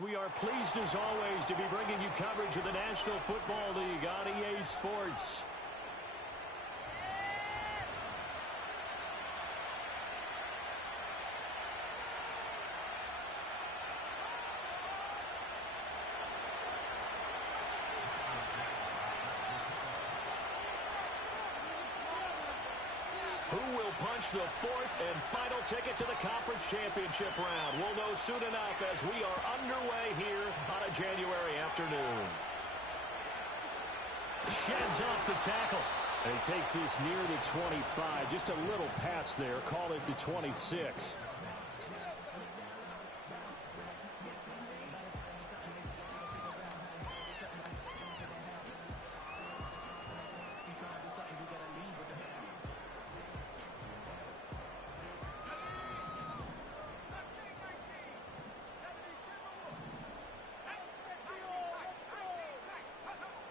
We are pleased as always to be bringing you coverage of the National Football League on EA Sports. Punch the fourth and final ticket to the conference championship round. We'll know soon enough as we are underway here on a January afternoon. Sheds off the tackle. And he takes this near the 25. Just a little pass there. Call it the 26.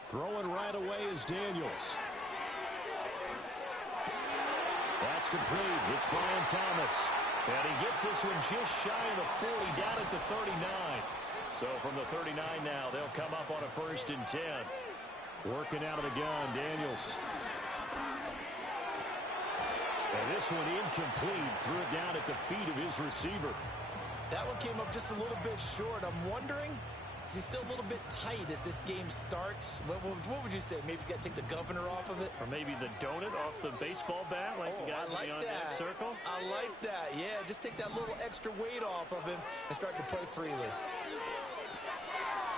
Throwing right away is Daniels. That's complete. It's Brian Thomas. And he gets this one just shy of the 40, down at the 39. So from the 39 now, they'll come up on a 1st and 10. Working out of the gun, Daniels. And this one incomplete. Threw it down at the feet of his receiver. That one came up just a little bit short. I'm wondering, is he still a little bit tight as this game starts? What would you say? Maybe he's got to take the governor off of it? Or maybe the donut off the baseball bat, like the guys beyond that circle? I like that. Yeah, just take that little extra weight off of him and start to play freely.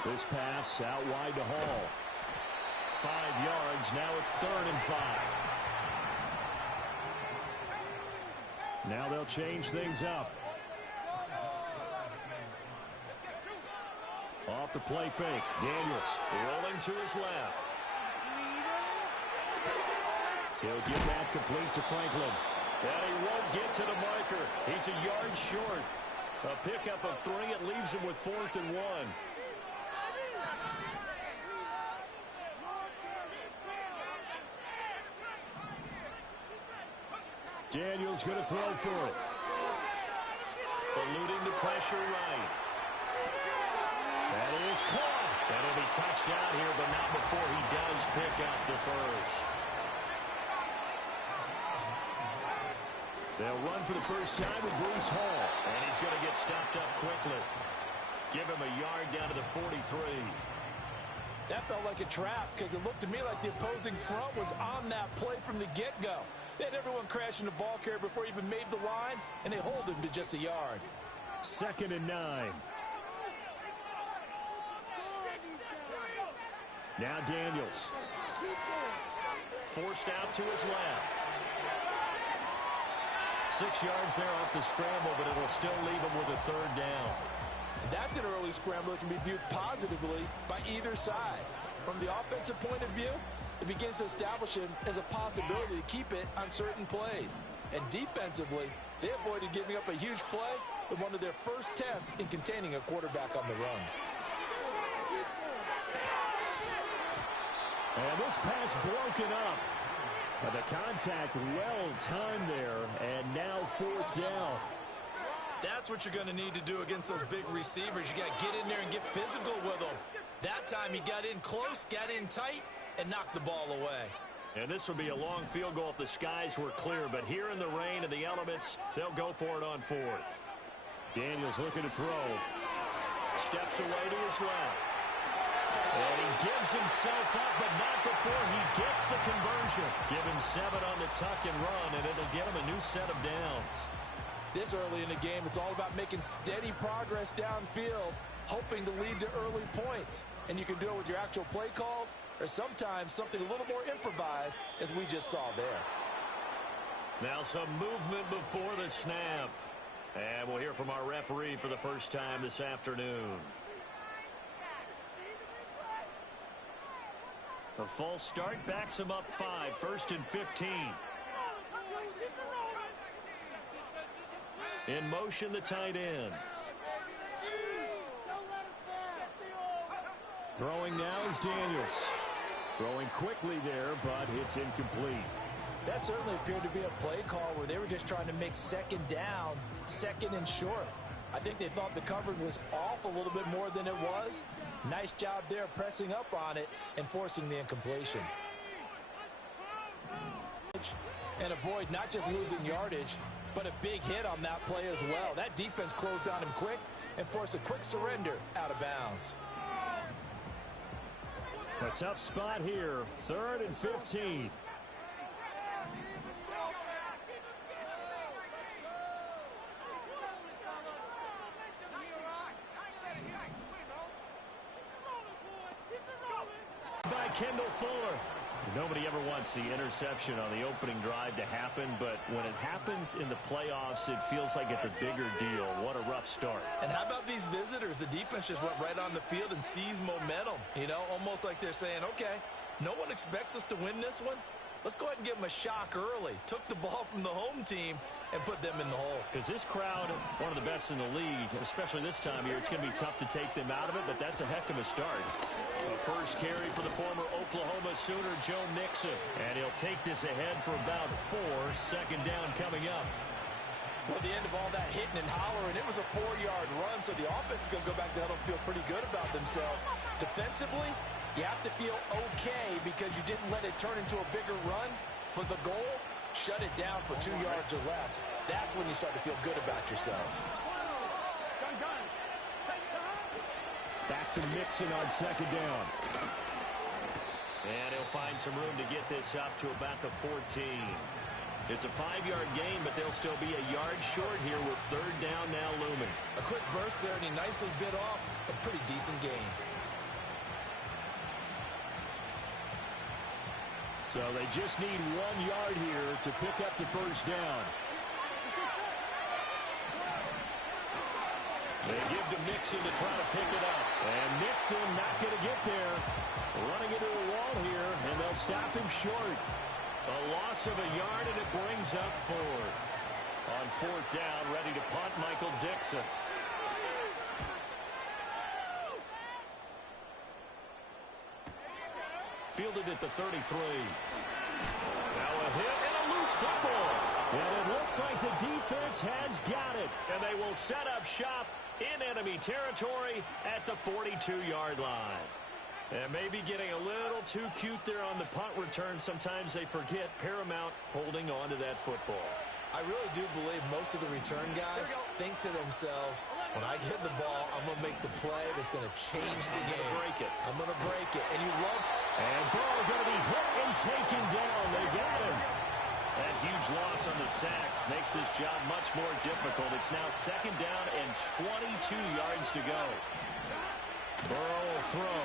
This pass out wide to Hall. 5 yards. Now it's 3rd and 5. Now they'll change things up. Off the play fake. Daniels rolling to his left. He'll give that complete to Franklin. And he won't get to the marker. He's a yard short. A pickup of 3. It leaves him with 4th and 1. Daniels going to throw for it. Eluding the pressure right. That is caught. That'll be touchdown here, but not before he does pick up the first. They'll run for the first time with Breece Hall. And he's going to get stopped up quickly. Give him a yard down to the 43. That felt like a trap because it looked to me like the opposing front was on that play from the get-go. They had everyone crashing the ball carrier before he even made the line, and they hold him to just a yard. 2nd and 9. Now Daniels. Forced out to his left. 6 yards there off the scramble, but it'll still leave him with a 3rd down. That's an early scramble that can be viewed positively by either side. From the offensive point of view, it begins to establish him as a possibility to keep it on certain plays. And defensively, they avoided giving up a huge play with one of their first tests in containing a quarterback on the run. And this pass broken up. The contact well timed there, and now 4th down. That's what you're going to need to do against those big receivers. You got to get in there and get physical with them. That time he got in close, got in tight, and knocked the ball away. And this will be a long field goal if the skies were clear, but here in the rain and the elements, they'll go for it on 4th. Daniels looking to throw. Steps away to his left. And he gives himself up, but not before he gets the conversion. Give him 7 on the tuck and run, and it'll get him a new set of downs. This early in the game, it's all about making steady progress downfield, hoping to lead to early points. And you can do it with your actual play calls, or sometimes something a little more improvised, as we just saw there. Now some movement before the snap. And we'll hear from our referee for the first time this afternoon. A false start backs him up 5, 1st and 15. In motion, the tight end. Throwing now is Daniels. Throwing quickly there, but it's incomplete. That certainly appeared to be a play call where they were just trying to make 2nd down, 2nd and short. I think they thought the coverage was off off a little bit more than it was. Nice job there pressing up on it and forcing the incompletion. And avoid not just losing yardage, but a big hit on that play as well. That defense closed on him quick and forced a quick surrender out of bounds. A tough spot here, 3rd and 15. By Kendall Fuller. Nobody ever wants the interception on the opening drive to happen, but when it happens in the playoffs, it feels like it's a bigger deal. What a rough start. And how about these visitors? The defense just went right on the field and seized momentum. You know, almost like they're saying, okay, no one expects us to win this one. Let's go ahead and give them a shock early. Took the ball from the home team and put them in the hole. Because this crowd, one of the best in the league, especially this time of year, it's going to be tough to take them out of it, but that's a heck of a start. A first carry for the former Oklahoma Sooner, Joe Mixon. And he'll take this ahead for about 4. 2nd down coming up. Well, the end of all that hitting and hollering, it was a 4-yard run, so the offense is going to go back down and feel pretty good about themselves. Defensively, you have to feel okay because you didn't let it turn into a bigger run, but the goal, shut it down for 2 yards or less. That's when you start to feel good about yourselves. Back to Mixon on 2nd down. And he'll find some room to get this up to about the 14. It's a 5-yard gain, but they'll still be a yard short here with 3rd down now looming. A quick burst there, and he nicely bit off a pretty decent gain. So they just need 1 yard here to pick up the 1st down. They give to Mixon to try to pick it up. And Mixon not going to get there. Running into a wall here, and they'll stop him short. A loss of a yard, and it brings up 4th. On 4th down, ready to punt, Michael Dixon. Fielded at the 33. Now a hit and a loose football. And it looks like the defense has got it. And they will set up shop in enemy territory at the 42-yard line. And maybe getting a little too cute there on the punt return. Sometimes they forget paramount holding on to that football. I really do believe most of the return guys think to themselves, when I get the ball, I'm going to make the play that's going to change the game. Break it. I'm going to break it. And you love... And Burrow going to be hit and taken down. They got him. That huge loss on the sack makes this job much more difficult. It's now 2nd down and 22 yards to go. Burrow will throw.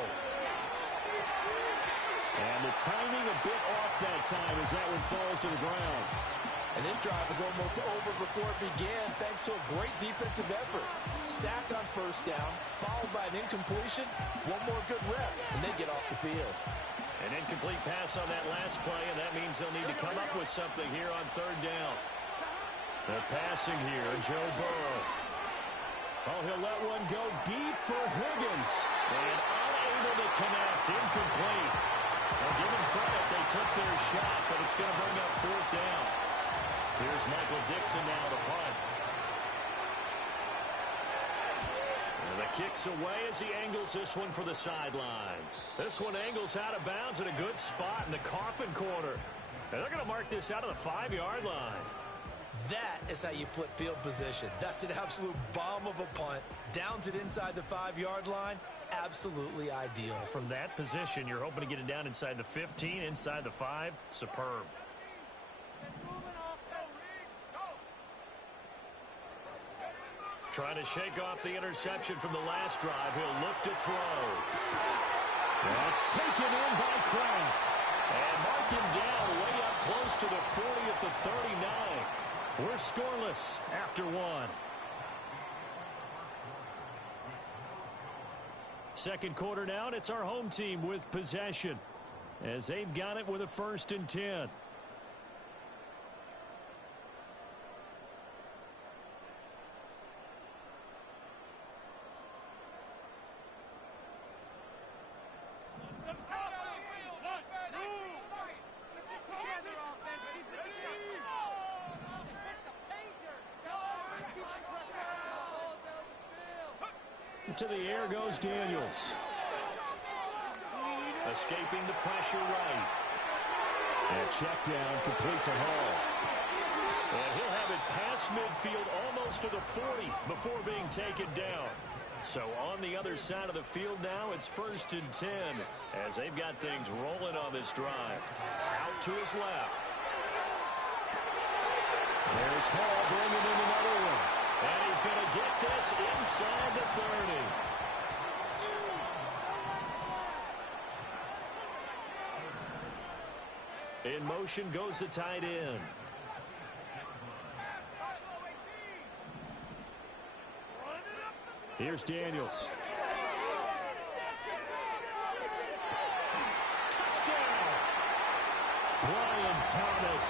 And the timing a bit off that time as that one falls to the ground. And this drive is almost over before it began thanks to a great defensive effort. Sacked on 1st down, followed by an incompletion. One more good rep, and they get off the field. An incomplete pass on that last play, and that means they'll need to come up with something here on 3rd down. They're passing here, Joe Burrow. Oh, he'll let one go deep for Higgins. And unable to connect, incomplete. Well, give them credit, they took their shot, but it's going to bring up 4th down. Here's Michael Dixon now to punt. And the kick's away as he angles this one for the sideline. This one angles out of bounds in a good spot in the coffin corner. And they're going to mark this out of the 5-yard line. That is how you flip field position. That's an absolute bomb of a punt. Downs it inside the 5-yard line. Absolutely ideal. From that position, you're hoping to get it down inside the 15, inside the 5. Superb. Trying to shake off the interception from the last drive. He'll look to throw. That's taken in by Kraft. And mark him down way up close to the 40 at the 39. We're scoreless after 1. 2nd quarter now, and it's our home team with possession as they've got it with a 1st and 10. To the air goes Daniels. Escaping the pressure right. And check down complete to Hall. And he'll have it past midfield almost to the 40 before being taken down. So on the other side of the field now, it's 1st and 10 as they've got things rolling on this drive. Out to his left. There's Hall bringing in another one. And he's going to get this inside the 30. In motion goes the tight end. Here's Daniels. Touchdown! Brian Thomas,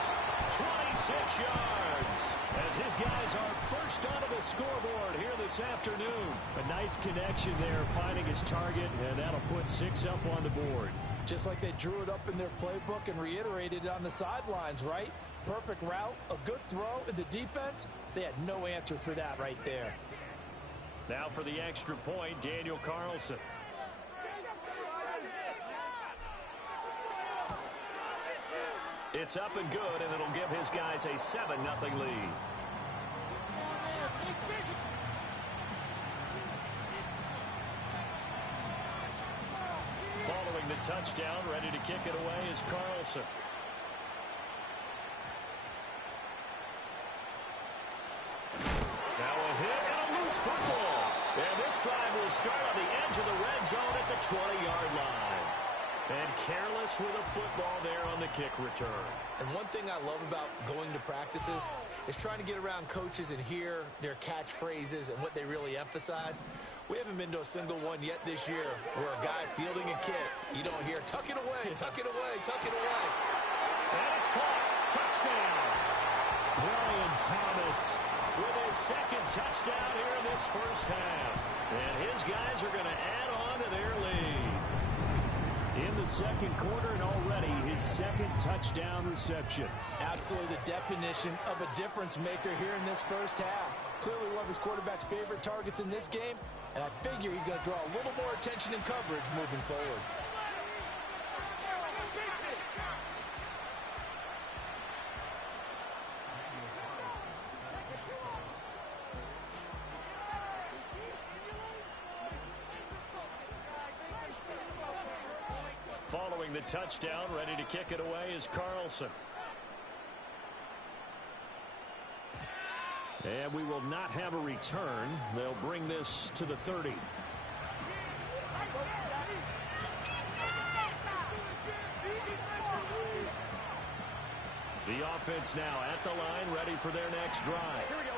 26 yards. As his guys are first onto the scoreboard here this afternoon. A nice connection there, finding his target, and that'll put 6 up on the board. Just like they drew it up in their playbook and reiterated it on the sidelines, right? Perfect route, a good throw, and the defense, they had no answer for that right there. Now for the extra point, Daniel Carlson. It's up and good, and it'll give his guys a 7-0 lead. Following the touchdown, ready to kick it away is Carlson. Now a hit and a loose football. And this drive will start on the edge of the red zone at the 20-yard line. And careless with a football there on the kick return. And one thing I love about going to practices is trying to get around coaches and hear their catchphrases and what they really emphasize. We haven't been to a single one yet this year where a guy fielding a kick, you don't hear, tuck it away, tuck it away, tuck it away. And it's caught. Touchdown. Brian Thomas with his second touchdown here in this first half. And his guys are going to add on to their lead. In the second quarter, and already his second touchdown reception. Absolutely the definition of a difference maker here in this first half. Clearly one of his quarterback's favorite targets in this game, and I figure he's going to draw a little more attention and coverage moving forward. Following the touchdown, ready to kick it away is Carlson. And we will not have a return. They'll bring this to the 30. The offense now at the line, ready for their next drive. Here we go.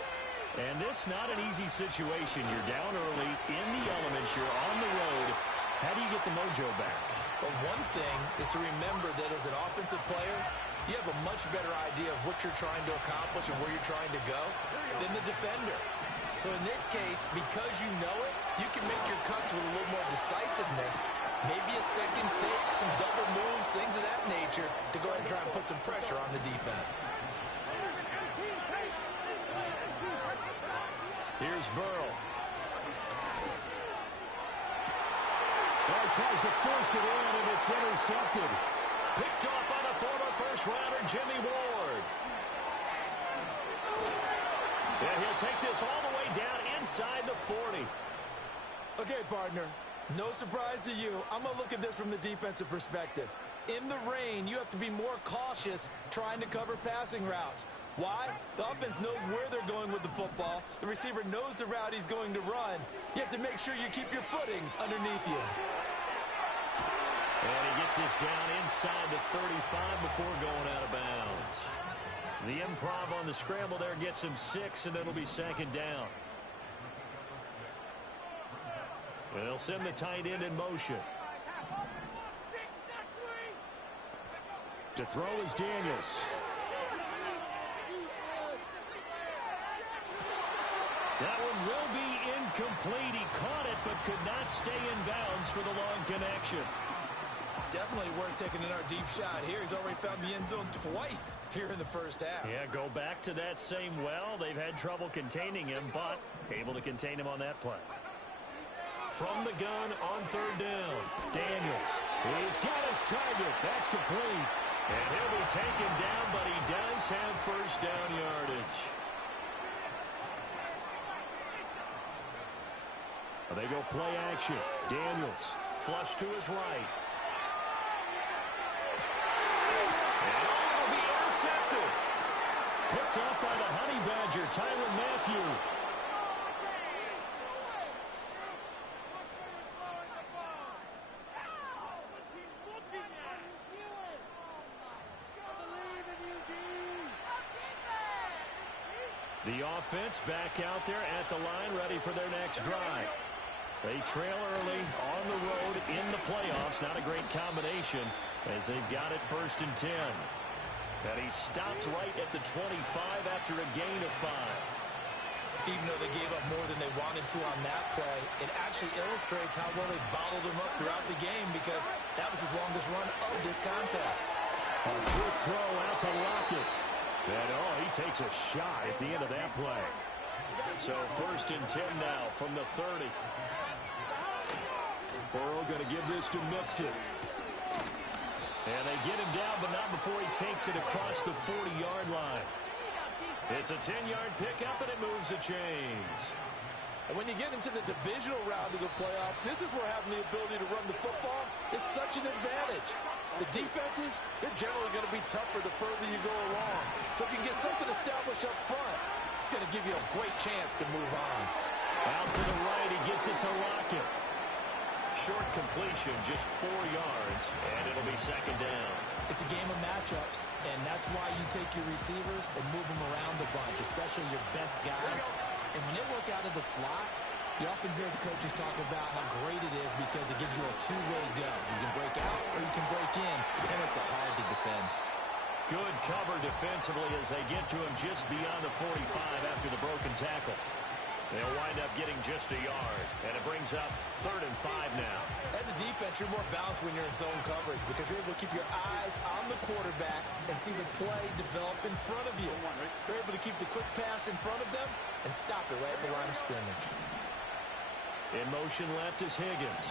And this not an easy situation. You're down early, in the elements, you're on the road. How do you get the mojo back? But one thing is to remember that as an offensive player, you have a much better idea of what you're trying to accomplish and where you're trying to go than the defender. So in this case, because you know it, you can make your cuts with a little more decisiveness, maybe a second fake, some double moves, things of that nature, to go ahead and try and put some pressure on the defense. Here's Burrow. Tries to force it in, and it's intercepted. Picked off by the former first-rounder, Jimmy Ward. And he'll take this all the way down inside the 40. Okay, partner, no surprise to you. I'm going to look at this from the defensive perspective. In the rain, you have to be more cautious trying to cover passing routes. Why? The offense knows where they're going with the football. The receiver knows the route he's going to run. You have to make sure you keep your footing underneath you. And he gets this down inside the 35 before going out of bounds. The improv on the scramble there gets him 6, and it'll be second down. And they'll send the tight end in motion. To throw is Daniels. That one will be incomplete. He caught it, but could not stay in bounds for the long connection. Definitely worth taking in our deep shot here. He's already found the end zone twice here in the first half. Yeah, go back to that same well. They've had trouble containing him, but able to contain him on that play. from the gun on third down. Daniels. He's got his target. That's complete. And he'll be taken down, but he does have first down yardage. They go play action. Daniels. Flush to his right. And it'll be intercepted. Picked up by the Honey Badger, Tyrann Mathieu. The offense back out there at the line, ready for their next drive. They trail early on the road in the playoffs. Not a great combination as they've got it 1st and 10. And he stopped right at the 25 after a gain of 5. Even though they gave up more than they wanted to on that play, it actually illustrates how well they bottled him up throughout the game because that was his longest run of this contest. A quick throw out to Lockett. And, he takes a shot at the end of that play. So 1st and 10 now from the 30. Burrow going to give this to Mixon. And they get him down, but not before he takes it across the 40-yard line. It's a 10-yard pickup, and it moves the chains. And when you get into the divisional round of the playoffs, this is where having the ability to run the football is such an advantage. The defenses, they're generally going to be tougher the further you go along. So if you can get something established up front, it's going to give you a great chance to move on. Out to the right, he gets it to Lockett. Short completion, just 4 yards, and it'll be 2nd down. It's a game of matchups, and that's why you take your receivers and move them around a bunch, especially your best guys. And when they work out of the slot, you often hear the coaches talk about how great it is because it gives you a two-way go. You can break out or you can break in. That makes it hard to defend. Good cover defensively as they get to him just beyond the 45 after the broken tackle. They'll wind up getting just a yard, and it brings up 3rd and 5 now. As a defense, you're more balanced when you're in zone coverage because you're able to keep your eyes on the quarterback and see the play develop in front of you. You're able to keep the quick pass in front of them and stop it right at the line of scrimmage. In motion left is Higgins.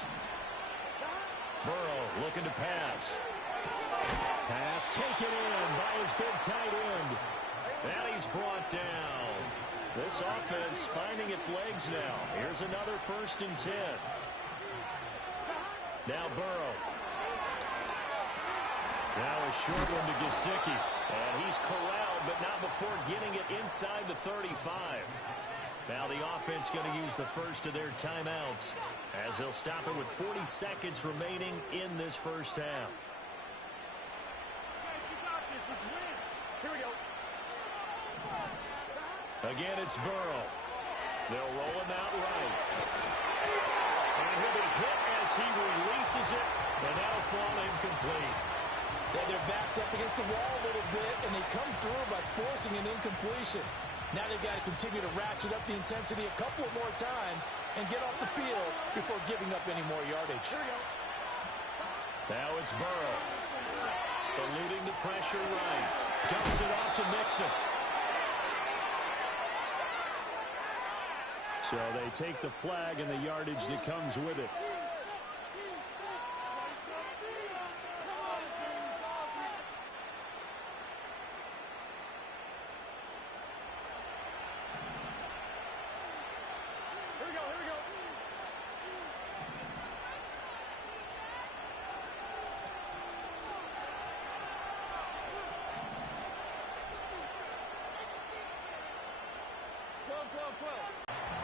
Burrow looking to pass. Pass taken in by his big tight end. And he's brought down. This offense finding its legs now. Here's another 1st and 10. Now Burrow. Now a short one to Gesicki. And he's corralled, but not before getting it inside the 35. Now the offense going to use the first of their timeouts as they'll stop it with 40 seconds remaining in this first half. Again, it's Burrow. They'll roll him out right. And he'll be hit as he releases it, and that'll fall incomplete. Yeah, their back's up against the wall a little bit, and they come through by forcing an incompletion. Now they've got to continue to ratchet up the intensity a couple of more times and get off the field before giving up any more yardage. Now it's Burrow. Eluding the pressure right. Dumps it off to Mixon. So they take the flag and the yardage that comes with it.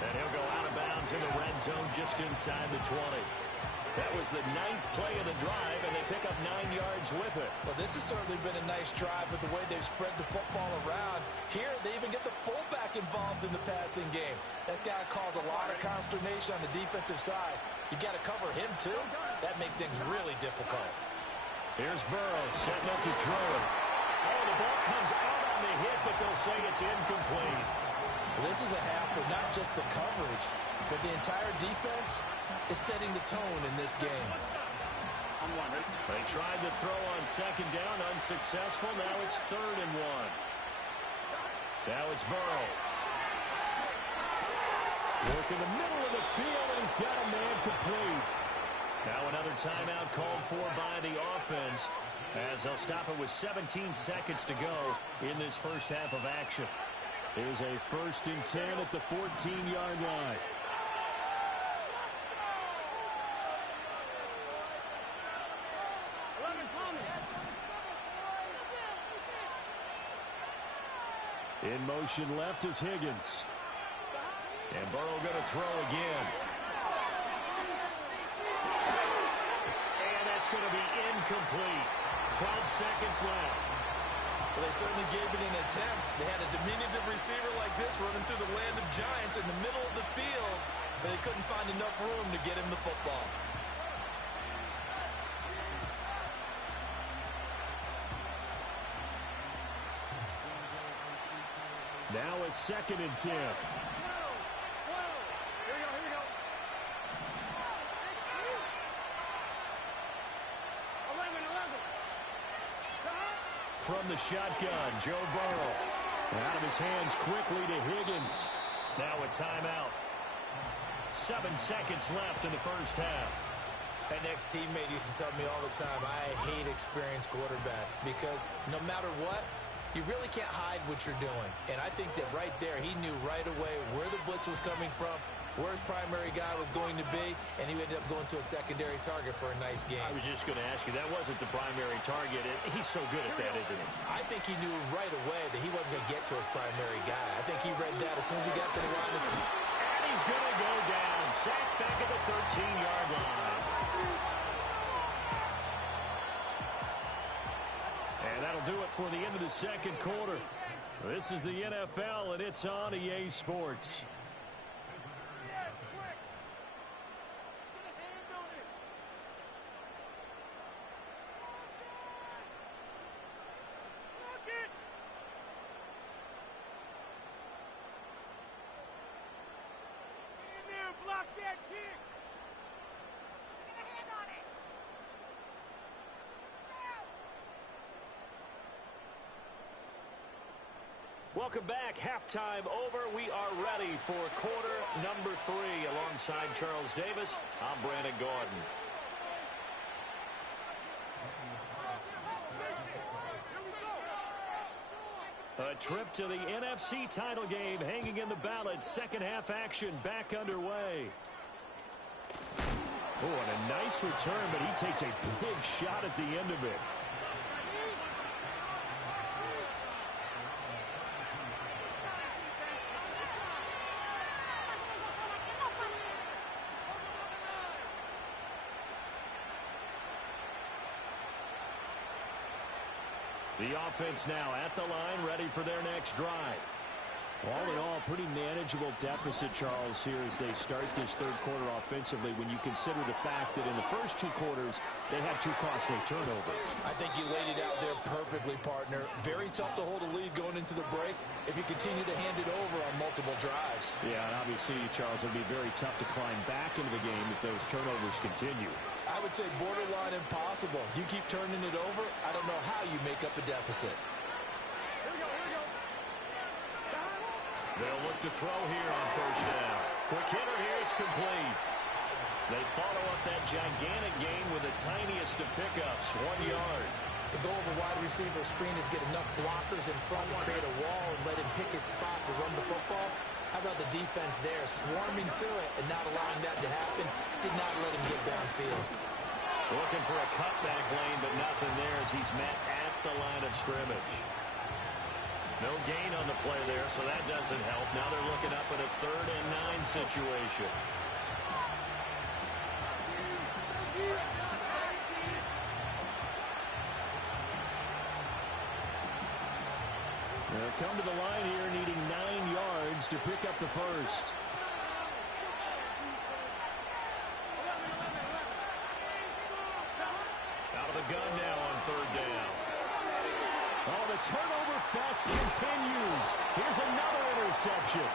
And he'll go out of bounds in the red zone just inside the 20. That was the 9th play of the drive, and they pick up 9 yards with it. Well, this has certainly been a nice drive with the way they've spread the football around. Here, they even get the fullback involved in the passing game. That's got to cause a lot of consternation on the defensive side. You got to cover him, too. That makes things really difficult. Here's Burrow setting up to throw it. Oh, the ball comes out on the hit, but they'll say it's incomplete. This is a half where not just the coverage, but the entire defense is setting the tone in this game. They tried to throw on 2nd down, unsuccessful. Now it's 3rd and 1. Now it's Burrow. Work in the middle of the field, and he's got a man complete. Now another timeout called for by the offense, as they'll stop it with 17 seconds to go in this first half of action. Here's a 1st and 10 at the 14-yard line. In motion left is Higgins. And Burrow going to throw again. And that's going to be incomplete. 12 seconds left. Well, they certainly gave it an attempt. They had a diminutive receiver like this running through the land of giants in the middle of the field, but they couldn't find enough room to get him the football. Now a 2nd and 10. From the shotgun, Joe Burrow. Out of his hands quickly to Higgins. Now a timeout. 7 seconds left in the first half. An ex-teammate used to tell me all the time, I hate experienced quarterbacks because no matter what, you really can't hide what you're doing. And I think that right there, he knew right away where the blitz was coming from, where his primary guy was going to be, and he ended up going to a secondary target for a nice game. I was just going to ask you, that wasn't the primary target. He's so good at that, isn't he? I think he knew right away that he wasn't going to get to his primary guy. I think he read that as soon as he got to the line. And he's going to go down. Sacked back at the 13-yard line. And that'll do it for the end of the second quarter. This is the NFL, and it's on EA Sports. Welcome back. Halftime over. We are ready for quarter number 3. Alongside Charles Davis, I'm Brandon Gordon. A trip to the NFC title game hanging in the balance. Second half action back underway. Oh, and a nice return, but he takes a big shot at the end of it. The offense now at the line, ready for their next drive. All in all, pretty manageable deficit, Charles, here as they start this third quarter offensively when you consider the fact that in the first 2 quarters, they had 2 costly turnovers. I think you laid it out there perfectly, partner. Very tough to hold a lead going into the break if you continue to hand it over on multiple drives. Yeah, and obviously, Charles, it'll be very tough to climb back into the game if those turnovers continue. I would say borderline impossible. You keep turning it over, I don't know how you make up a deficit. They'll look to throw here on first down. Quick hitter here, it's complete. They follow up that gigantic gain with the tiniest of pickups, 1 yard. The goal of a wide receiver screen is get enough blockers in front to create a wall and let him pick his spot to run the football. How about the defense there, swarming to it and not allowing that to happen? Did not let him get downfield. Looking for a cutback lane, but nothing there as he's met at the line of scrimmage. No gain on the play there, so that doesn't help. Now they're looking up at a 3rd and 9 situation. They'll come to the line here needing 9 yards to pick up the first. Out of the gun now on 3rd down. Oh, the turnover fest continues. Here's another interception.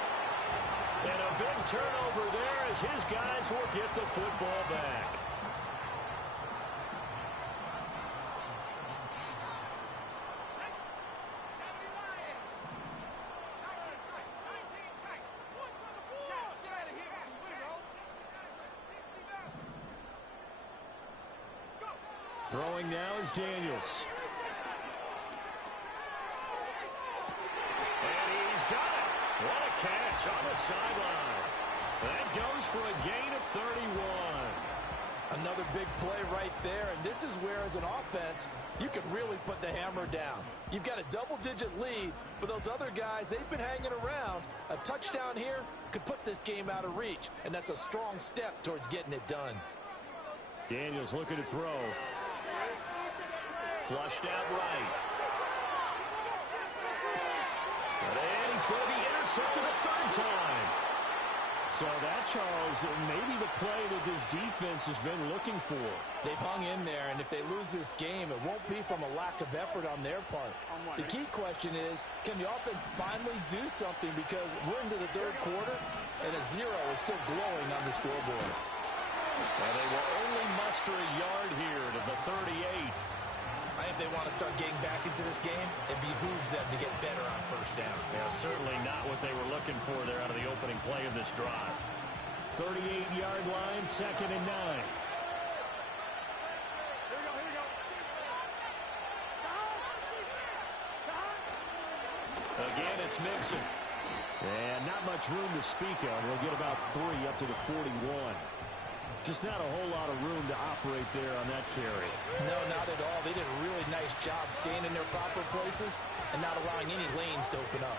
And a big turnover there as his guys will get the football back. Throwing now is Daniels. And he's got it. What a catch on the sideline. That goes for a gain of 31. Another big play right there, and this is where, as an offense, you can really put the hammer down. You've got a double-digit lead, but those other guys, they've been hanging around. A touchdown here could put this game out of reach, and that's a strong step towards getting it done. Daniels looking to throw. Flushed out right. And he's going to be intercepted a third time. So that, Charles, maybe the play that this defense has been looking for. They've hung in there, and if they lose this game, it won't be from a lack of effort on their part. The key question is, can the offense finally do something? Because we're into the third quarter, and a 0 is still glowing on the scoreboard. And they will only muster a yard here to the 38. I think they want to start getting back into this game. It behooves them to get better on first down. Yeah, certainly not what they were looking for there out of the opening play of this drive. 38-yard line, 2nd and 9. Again, it's Mixon. And not much room to speak of. We'll get about 3 up to the 41. Just not a whole lot of room to operate there on that carry. No, not at all. They did a really nice job staying in their proper places and not allowing any lanes to open up.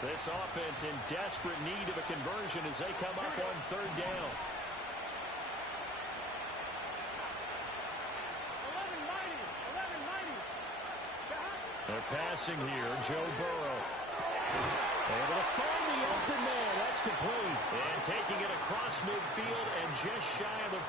This offense in desperate need of a conversion as they come up on 3rd down. They're passing here. Joe Burrow. Able to find the open man. That's complete. And taking it across midfield and just shy of the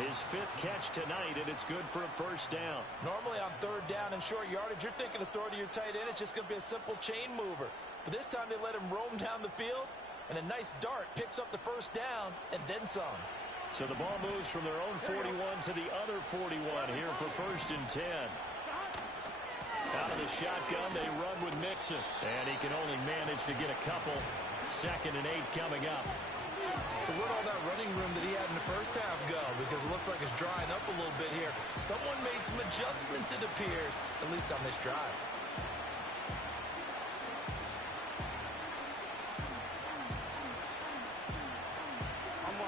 40. His 5th catch tonight, and it's good for a first down. Normally on 3rd down and short yardage, you're thinking of throw to your tight end. It's just going to be a simple chain mover. But this time they let him roam down the field, and a nice dart picks up the first down and then some. So the ball moves from their own 41 to the other 41 here for 1st and 10. Out of the shotgun, they run with Mixon. And he can only manage to get a couple. 2nd and 8 coming up. So where'd all that running room that he had in the first half go? Because it looks like it's drying up a little bit here. Someone made some adjustments, it appears, at least on this drive.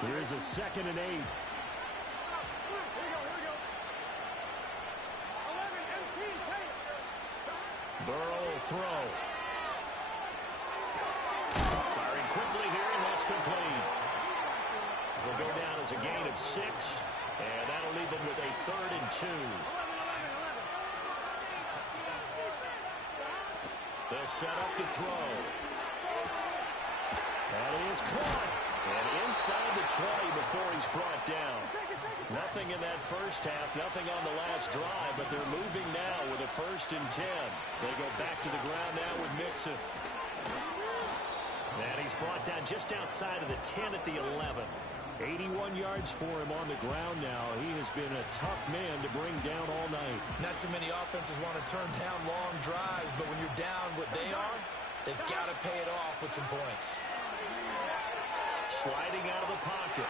Here's a 2nd and 8. Burrow will throw. Firing quickly here, and that's complete. Will go down as a gain of 6, and that'll leave them with a 3rd and 2. They'll set up to throw. That is caught. And inside the 20 before he's brought down. Nothing in that first half, nothing on the last drive, but they're moving now with a 1st and 10. They go back to the ground now with Mixon. And he's brought down just outside of the 10 at the 11. 81 yards for him on the ground now. He has been a tough man to bring down all night. Not too many offenses want to turn down long drives, but when you're down what they are, they've got to pay it off with some points. Sliding out of the pocket.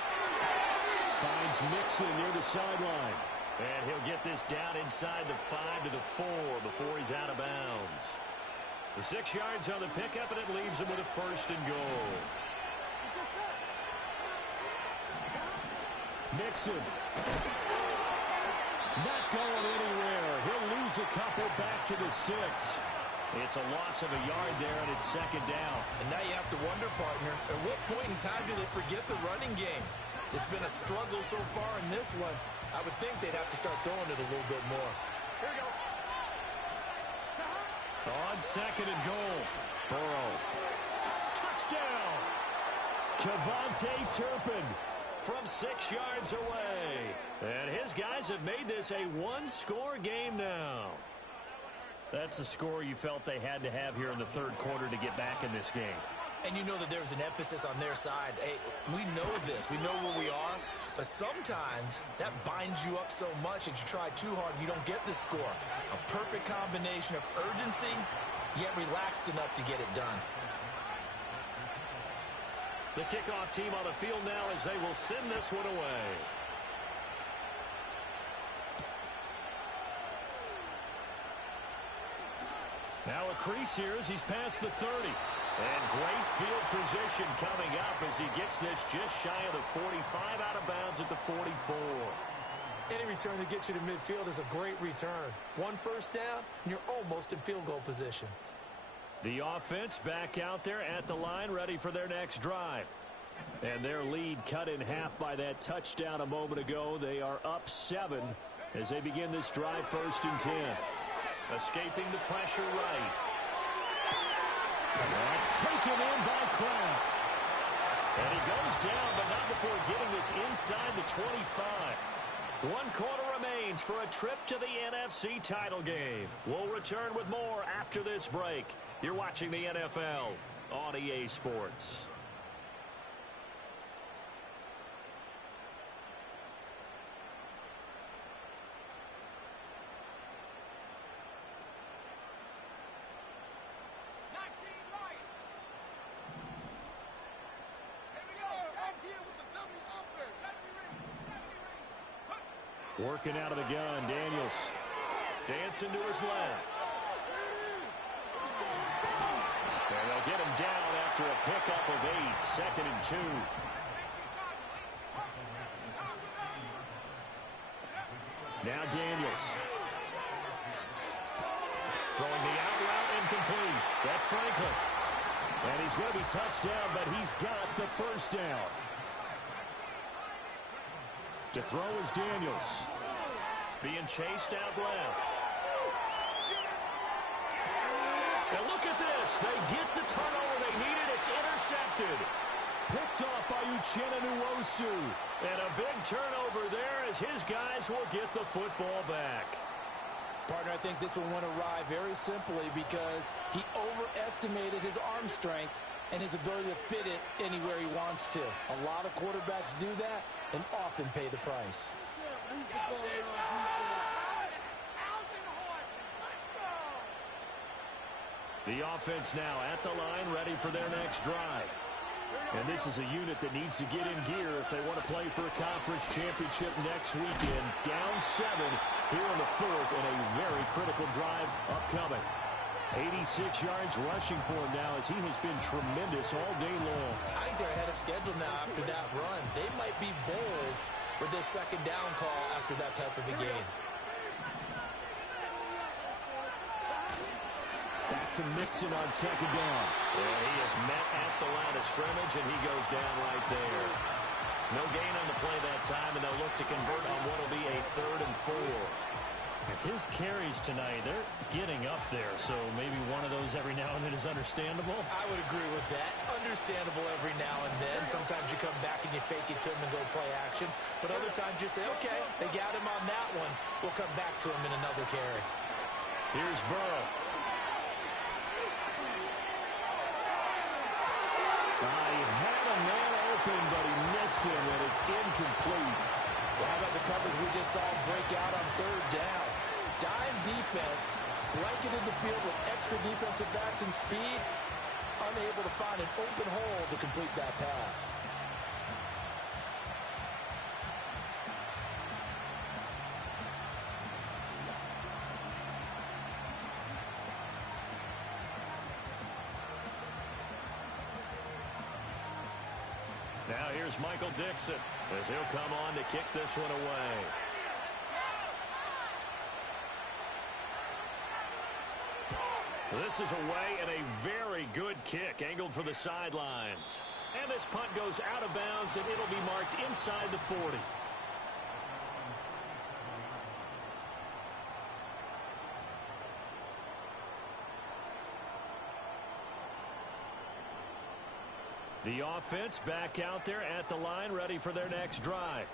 Finds Mixon near the sideline. And he'll get this down inside the 5 to the 4 before he's out of bounds. The 6 yards on the pickup, and it leaves him with a 1st and goal. Mixon. Not going anywhere. He'll lose a couple back to the 6. It's a loss of a yard there, and it's 2nd down. And now you have to wonder, partner, at what point in time do they forget the running game? It's been a struggle so far in this one. I would think they'd have to start throwing it a little bit more. Here we go. On 2nd and goal. Burrow. Touchdown! Kevontae Turpin from 6 yards away. And his guys have made this a 1-score game now. That's the score you felt they had to have here in the 3rd quarter to get back in this game. And you know that there's an emphasis on their side. Hey, we know this. We know where we are. But sometimes that binds you up so much that you try too hard, you don't get the score. A perfect combination of urgency, yet relaxed enough to get it done. The kickoff team on the field now as they will send this one away. Now a crease here as he's past the 30. And great field position coming up as he gets this just shy of the 45, out of bounds at the 44. Any return that gets you to midfield is a great return. One first down, and you're almost in field goal position. The offense back out there at the line, ready for their next drive. And their lead cut in half by that touchdown a moment ago. They are up 7 as they begin this drive, 1st and 10. Escaping the pressure right. That's taken in by Kraft. And he goes down, but not before getting this inside the 25. 1 quarter remains for a trip to the NFC title game. We'll return with more after this break. You're watching the NFL on EA Sports. Working out of the gun, Daniels. Dancing to his left. And they'll get him down after a pickup of 8, 2nd and 2. Now Daniels. Throwing the out route incomplete. That's Franklin. And he's going to be touched down, but he's got the first down. To throw is Daniels. Being chased out left. And look at this. They get the turnover they needed. It's intercepted. Picked off by Uchenna Nwosu. And a big turnover there as his guys will get the football back. Partner, I think this one went awry very simply because he overestimated his arm strength and his ability to fit it anywhere he wants to. A lot of quarterbacks do that and often pay the price. The offense now at the line, ready for their next drive. And this is a unit that needs to get in gear if they want to play for a conference championship next weekend. Down 7 here in the 4th, and a very critical drive upcoming. 86 yards rushing for him now as he has been tremendous all day long. I think they're ahead of schedule now after that run. They might be bold with this 2nd down call after that type of a game. Back to Mixon on 2nd down. Yeah, he is met at the line of scrimmage, and he goes down right there. No gain on the play that time, and they'll look to convert on what will be a 3rd and 4. His carries tonight, they're getting up there, so maybe one of those every now and then is understandable. I would agree with that. Understandable every now and then. Sometimes you come back and you fake it to him and go play action. But other times you say, okay, they got him on that one. We'll come back to him in another carry. Here's Burrow. He had a man open, but he missed him, and it's incomplete. Well, how about the coverage we just saw him break out on 3rd down? Dime defense, blanketed the field with extra defensive backs and speed, unable to find an open hole to complete that pass. Now here's Michael Dixon as he'll come on to kick this one away. This is away and a very good kick angled for the sidelines. And this punt goes out of bounds, and it'll be marked inside the 40. The offense back out there at the line, ready for their next drive.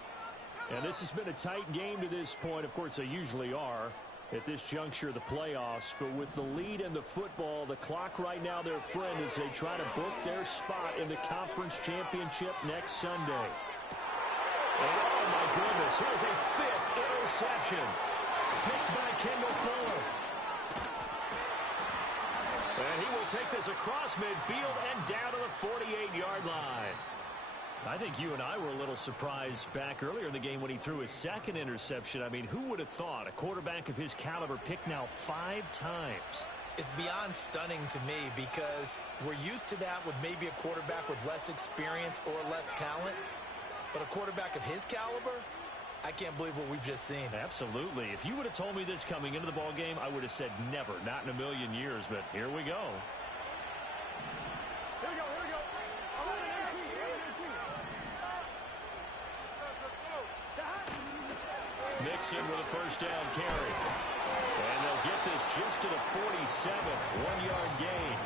And this has been a tight game to this point. Of course, they usually are at this juncture of the playoffs. But with the lead in the football, the clock right now their friend as they try to book their spot in the conference championship next Sunday. And oh, my goodness, here's a 5th interception. Picked by Kendall Fuller. And he will take this across midfield and down to the 48-yard line. I think you and I were a little surprised back earlier in the game when he threw his second interception. I mean, who would have thought a quarterback of his caliber picked now 5 times? It's beyond stunning to me because we're used to that with maybe a quarterback with less experience or less talent. But a quarterback of his caliber, I can't believe what we've just seen. Absolutely. If you would have told me this coming into the ball game, I would have said never, not in a million years. But here we go. Mixon with a first down carry. And they'll get this just to the 47, 1-yard gain.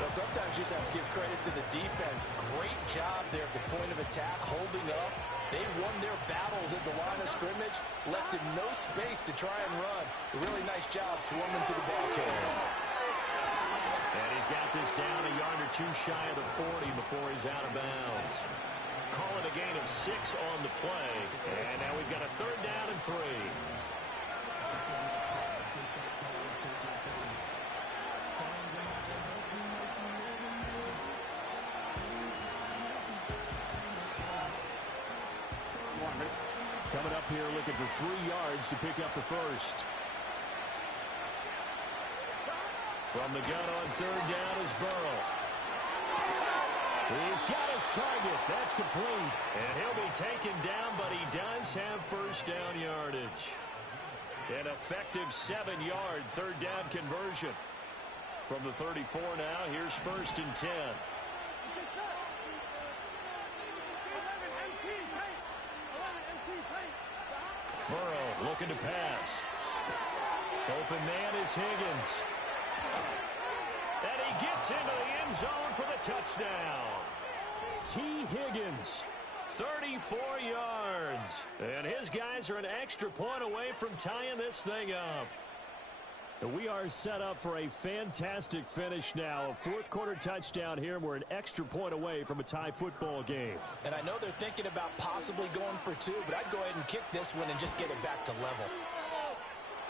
Well, sometimes you just have to give credit to the defense. Great job there at the point of attack, holding up. They won their battles at the line of scrimmage, left him no space to try and run. A really nice job swarming to the ball carrier. And he's got this down a yard or two shy of the 40 before he's out of bounds. Call it a gain of 6 on the play. And now we've got a 3rd down and 3. Coming up here looking for 3 yards to pick up the first. From the gun on 3rd down is Burrow. He's got his target. That's complete. And he'll be taken down, but he does have first down yardage. An effective 7-yard 3rd down conversion. From the 34 now, here's 1st and 10. Burrow looking to pass. Open man is Higgins. And he gets into the end zone for the touchdown. T. Higgins, 34 yards. And his guys are an extra point away from tying this thing up. We are set up for a fantastic finish now. A 4th quarter touchdown here, and we're an extra point away from a tie football game. And I know they're thinking about possibly going for 2, but I'd go ahead and kick this one and just get it back to level.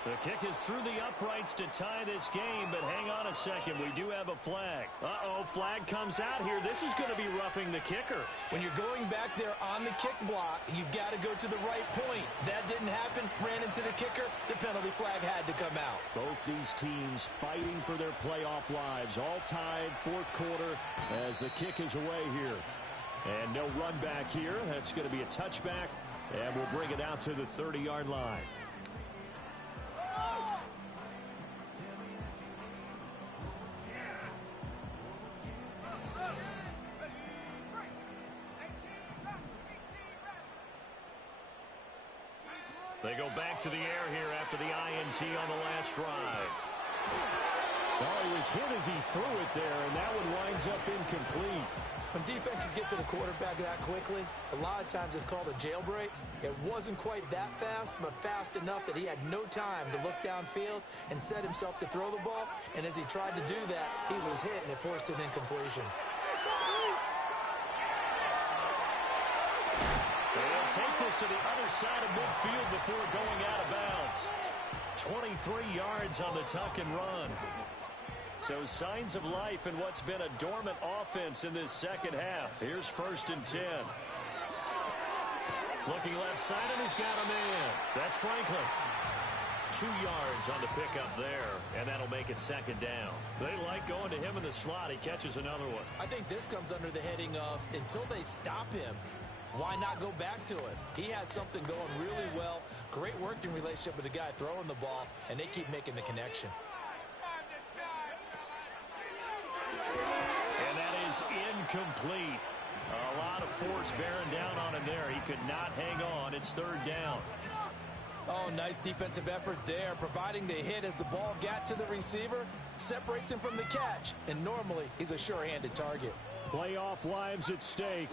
The kick is through the uprights to tie this game, but hang on a second. We do have a flag. Uh-oh, flag comes out here. This is going to be roughing the kicker. When you're going back there on the kick block, you've got to go to the right point. That didn't happen. Ran into the kicker. The penalty flag had to come out. Both these teams fighting for their playoff lives. All tied, 4th quarter, as the kick is away here. And no run back here. That's going to be a touchback, and we'll bring it out to the 30-yard line. They go back to the air here after the INT on the last drive. Well, he was hit as he threw it there, and that one winds up incomplete. When defenses get to the quarterback that quickly, a lot of times it's called a jailbreak. It wasn't quite that fast, but fast enough that he had no time to look downfield and set himself to throw the ball. And as he tried to do that, he was hit, and it forced an incompletion. They'll take this to the other side of midfield before going out of bounds. 23 yards on the tuck and run. So signs of life in what's been a dormant offense in this second half. Here's 1st and 10. Looking left side, and he's got a man. That's Franklin. 2 yards on the pickup there, and that'll make it 2nd down. They like going to him in the slot. He catches another one. I think this comes under the heading of until they stop him, why not go back to it? He has something going really well. Great working relationship with the guy throwing the ball, and they keep making the connection. And that is incomplete. A lot of force bearing down on him there. He could not hang on. It's 3rd down. Oh, nice defensive effort there, providing the hit as the ball got to the receiver, separates him from the catch, and normally he's a sure-handed target. Playoff lives at stake.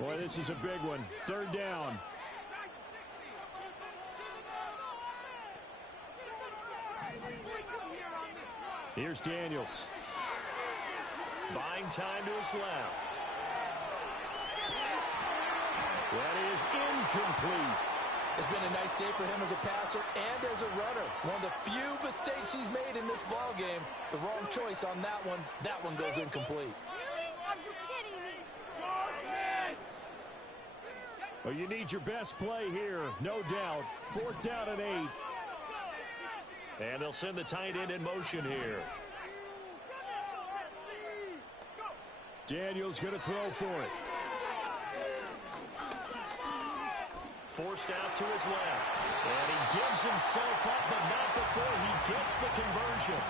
Boy, this is a big one. 3rd down. Here's Daniels. Buying time to his left. That is incomplete. It's been a nice day for him as a passer and as a runner. One of the few mistakes he's made in this ball game. The wrong choice on that one. That one goes incomplete. Really? Are you kidding me? Well, you need your best play here, no doubt. 4th down and 8. And they'll send the tight end in motion here. Daniels going to throw for it. Forced out to his left. And he gives himself up, but not before he gets the conversion.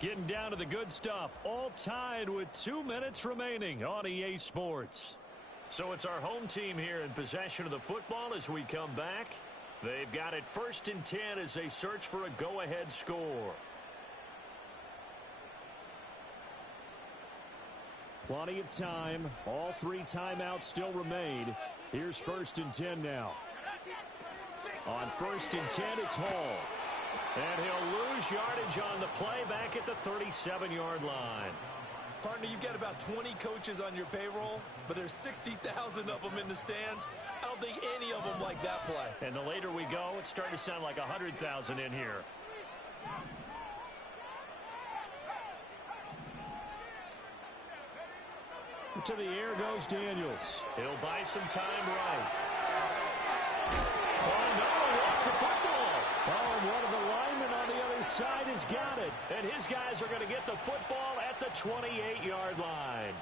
Getting down to the good stuff, all tied with 2 minutes remaining on EA Sports. So it's our home team here in possession of the football as we come back. They've got it 1st and 10 as they search for a go-ahead score. Plenty of time. All 3 timeouts still remain. Here's 1st and 10 now. On 1st and 10, it's Hall. And he'll lose yardage on the play back at the 37-yard line. Partner, you've got about 20 coaches on your payroll, but there's 60,000 of them in the stands. I don't think any of them like that play. And the later we go, it's starting to sound like 100,000 in here. To the air goes Daniels. He'll buy some time right. Oh, no, what's the football? Oh, and one of the linemen on the other side has got it. And his guys are going to get the football at the 28-yard line.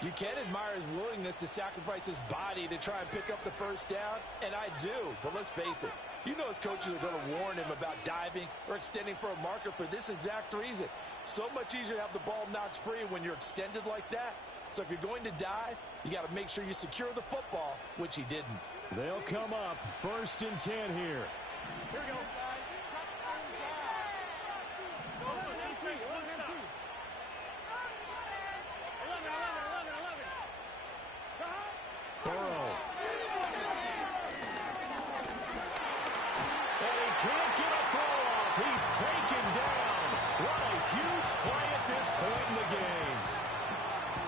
You can admire his willingness to sacrifice his body to try and pick up the 1st down, and I do. But let's face it, you know his coaches are going to warn him about diving or extending for a marker for this exact reason. So much easier to have the ball knocked free when you're extended like that. So if you're going to dive, you got to make sure you secure the football, which he didn't. They'll come up 1st and 10 here. Here we go. Burrow. And he can't get a throw off. He's taken down. What a huge play at this point in the game.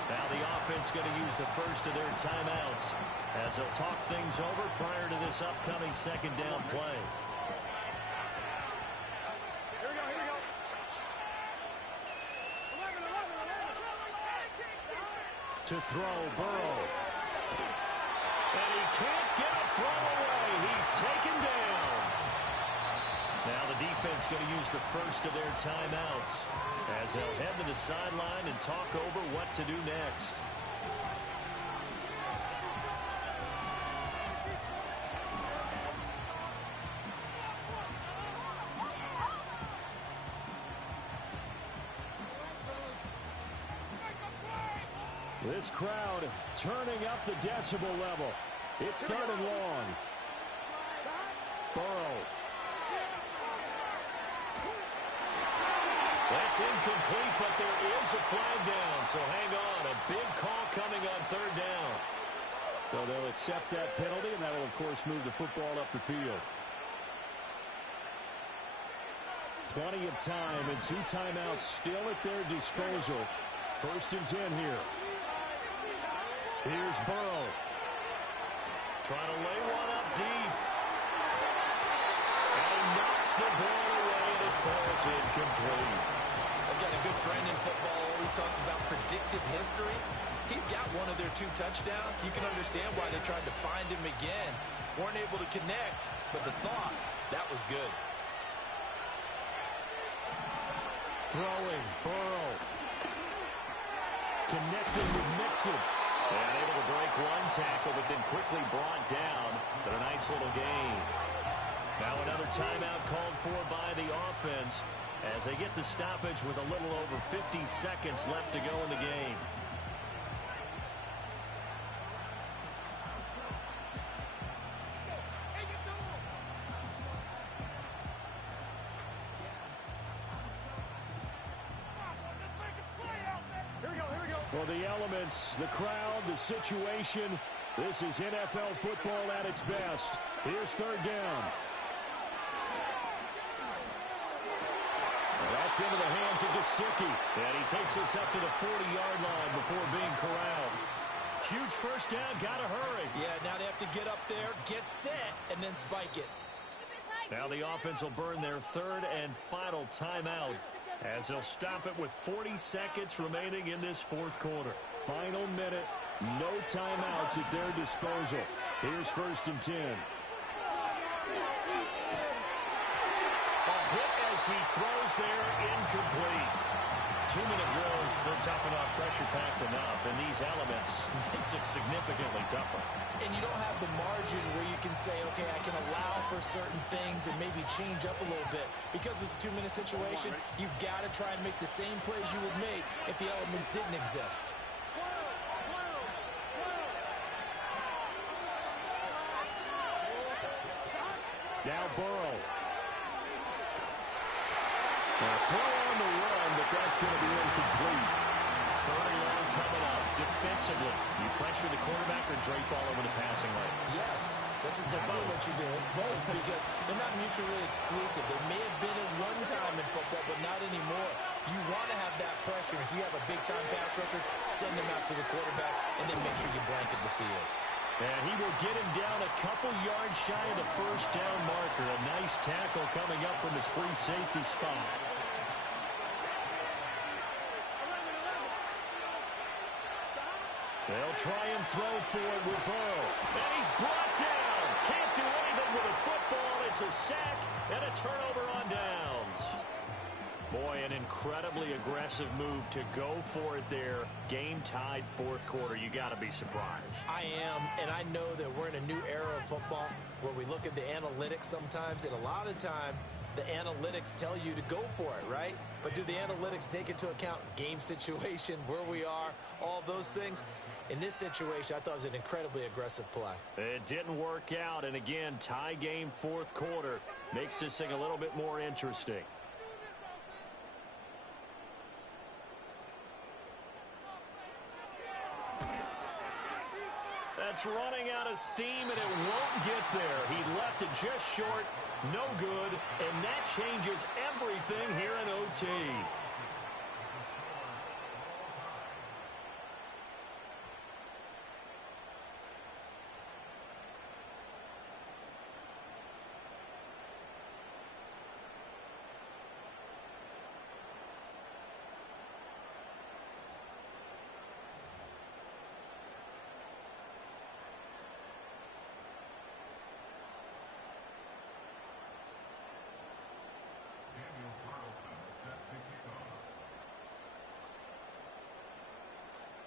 Now the offense going to use the first of their timeouts as they'll talk things over prior to this upcoming 2nd down play. Here we go. 11. To throw, Burrow. And he can't get a throw away. He's taken down. Now the defense going to use the first of their timeouts as they'll head to the sideline and talk over what to do next. This crowd turning up the decibel level. It's 3rd and long. Burrow. That's incomplete, but there is a flag down, so hang on. A big call coming on 3rd down. So they'll accept that penalty, and that will, of course, move the football up the field. Plenty of time and 2 timeouts still at their disposal. 1st and 10 here. Here's Burrow. Trying to lay one up deep. And he knocks the ball away, and it falls incomplete. I've got a good friend in football who always talks about predictive history. He's got one of their 2 touchdowns. You can understand why they tried to find him again. Weren't able to connect, but the thought, that was good. Throwing, Burrow. Connecting with Mixon. And able to break one tackle, but then quickly brought down. But a nice little gain. Now another timeout called for by the offense as they get the stoppage with a little over 50 seconds left to go in the game. Well, the elements, the crowd, the situation, this is NFL football at its best. Here's 3rd down. That's into the hands of Gesicki. And he takes us up to the 40-yard line before being corralled. Huge first down, gotta hurry. Yeah, now they have to get up there, get set, and then spike it. Now the offense will burn their third and final timeout as they'll stop it with 40 seconds remaining in this fourth quarter. Final minute, no timeouts at their disposal. Here's 1st and 10. A hit as he throws there, incomplete. 2-minute drills, they're tough enough, pressure-packed enough, and these elements makes it significantly tougher. And you don't have the margin where you can say, okay, I can allow for certain things and maybe change up a little bit. Because it's a 2-minute situation, you've got to try and make the same plays you would make if the elements didn't exist. Now Burrow. Throw on the run, but that's going to be incomplete. Third and long coming up. Defensively, you pressure the quarterback or drape all over the passing lane? Yes, that's exactly what you do. It's both because they're not mutually exclusive. They may have been at one time in football, but not anymore. You want to have that pressure. If you have a big-time pass rusher, send him after the quarterback, and then make sure you blanket the field. And he will get him down a couple yards shy of the first down marker. A nice tackle coming up from his free safety spot. They'll try and throw for it with Burrow. And he's brought down. Can't do anything with a football. It's a sack and a turnover on downs. Boy, an incredibly aggressive move to go for it there. Game tied fourth quarter. You got to be surprised. I am, and I know that we're in a new era of football where we look at the analytics sometimes, and a lot of time the analytics tell you to go for it, right? But do the analytics take into account game situation, where we are, all those things? In this situation, I thought it was an incredibly aggressive play. It didn't work out, and again, tie game fourth quarter makes this thing a little bit more interesting. That's running out of steam, and it won't get there. He left it just short, no good, and that changes everything here in OT.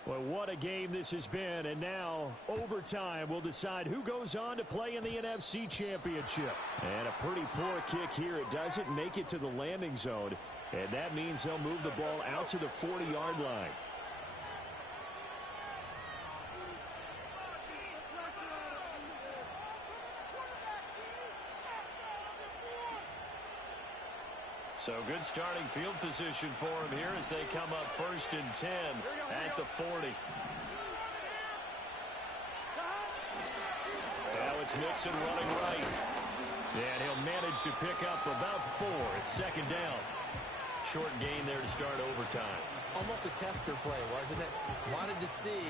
Well, what a game this has been, and now overtime will decide who goes on to play in the NFC Championship. And a pretty poor kick here. It doesn't make it to the landing zone, and that means they'll move the ball out to the 40-yard line. So good starting field position for him here as they come up 1st and 10 at the 40. Now it's Mixon running right. And he'll manage to pick up about 4. It's 2nd down. Short gain there to start overtime. Almost a tester play, wasn't it? Wanted to see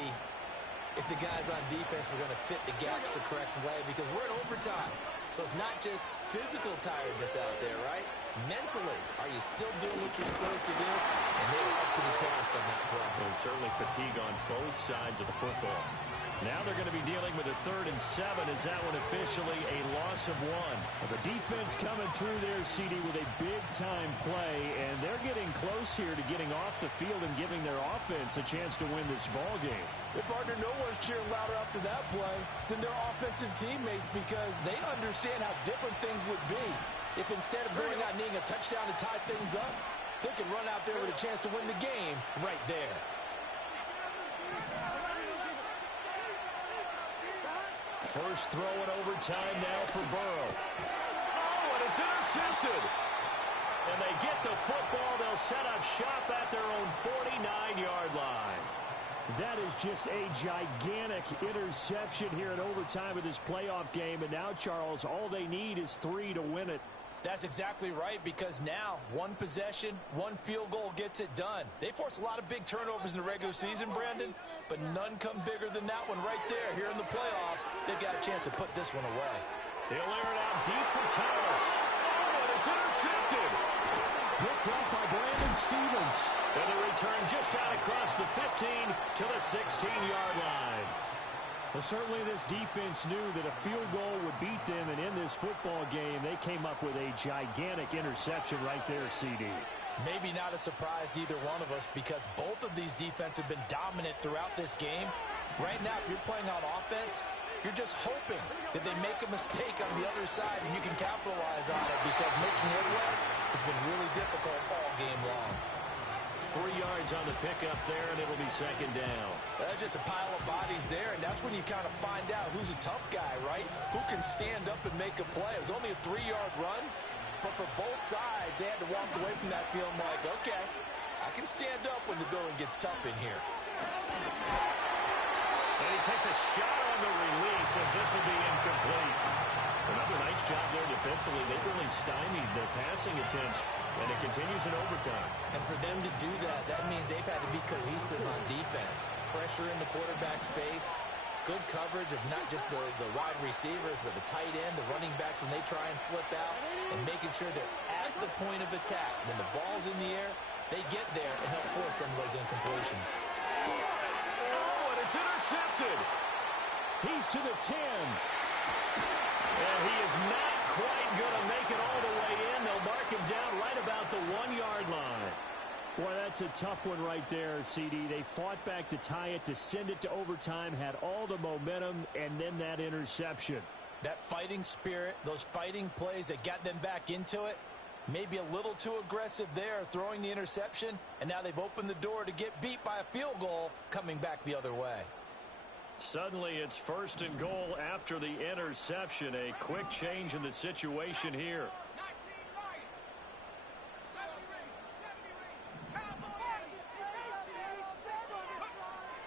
if the guys on defense were going to fit the gaps the correct way because we're in overtime. So it's not just physical tiredness out there, right? Mentally, are you still doing what you're supposed to do? And they were up to the task on that play. And certainly fatigue on both sides of the football. Now they're going to be dealing with a 3rd and 7. Is that one officially a loss of 1? Well, the defense coming through there, CD, with a big-time play, and they're getting close here to getting off the field and giving their offense a chance to win this ball game. If partner, no one's cheering louder after that play than their offensive teammates because they understand how different things would be if instead of going out and needing a touchdown to tie things up, they can run out there with a chance to win the game right there. First throw in overtime now for Burrow. Oh, and it's intercepted. And they get the football. They'll set up shop at their own 49-yard line. That is just a gigantic interception here in overtime of this playoff game. And now, Charles, all they need is 3 to win it. That's exactly right, because now one possession, one field goal gets it done. They force a lot of big turnovers in the regular season, Brandon, but none come bigger than that one right there. Here in the playoffs, they got a chance to put this one away. He'll air it out deep for Thomas. Oh, and it's intercepted. Picked up by Brandon Stevens. And the return just out across the 15 to the 16-yard line. Well, certainly this defense knew that a field goal would beat them, and in this football game, they came up with a gigantic interception right there, CD. Maybe not a surprise to either one of us, because both of these defenses have been dominant throughout this game. Right now, if you're playing on offense, you're just hoping that they make a mistake on the other side and you can capitalize on it, because making headway has been really difficult all game long. 3 yards on the pickup there, and it'll be second down. That's just a pile of bodies there, and that's when you kind of find out who's a tough guy, right? Who can stand up and make a play. It was only a 3-yard run, but for both sides, they had to walk away from that feeling like, okay, I can stand up when the going gets tough in here. And he takes a shot on the release as this will be incomplete. Another nice job there defensively. They really stymied their passing attempts, and it continues in overtime. And for them to do that, that means they've had to be cohesive on defense. Pressure in the quarterback's face, good coverage of not just the wide receivers, but the tight end, the running backs when they try and slip out, and making sure they're at the point of attack. When the ball's in the air, they get there and help force some of those incompletions. Oh, and it's intercepted. He's to the 10. And he is not quite going to make it all the way in. They'll mark him down right about the 1-yard line. Boy, that's a tough one right there, CD. They fought back to tie it, to send it to overtime, had all the momentum, and then that interception. That fighting spirit, those fighting plays that got them back into it, maybe a little too aggressive there, throwing the interception, and now they've opened the door to get beat by a field goal coming back the other way. Suddenly it's first and goal after the interception. A quick change in the situation here.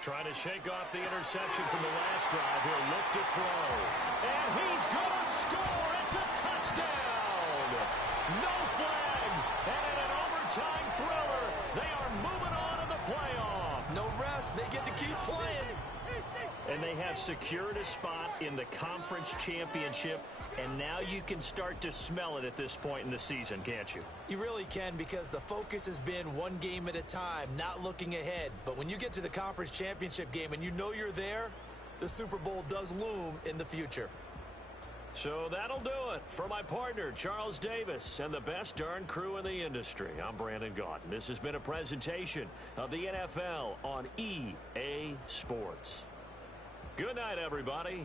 Trying to shake off the interception from the last drive. He'll look to throw. And he's going to score. It's a touchdown. No flags. And in an overtime thriller, they are moving on in the playoff. No rest. They get to keep playing. And they have secured a spot in the conference championship, and now you can start to smell it at this point in the season, can't you? You really can, because the focus has been one game at a time, not looking ahead. But when you get to the conference championship game and you know you're there, the Super Bowl does loom in the future. So that'll do it for my partner, Charles Davis, and the best darn crew in the industry. I'm Brandon Gaudin. This has been a presentation of the NFL on EA Sports. Good night, everybody.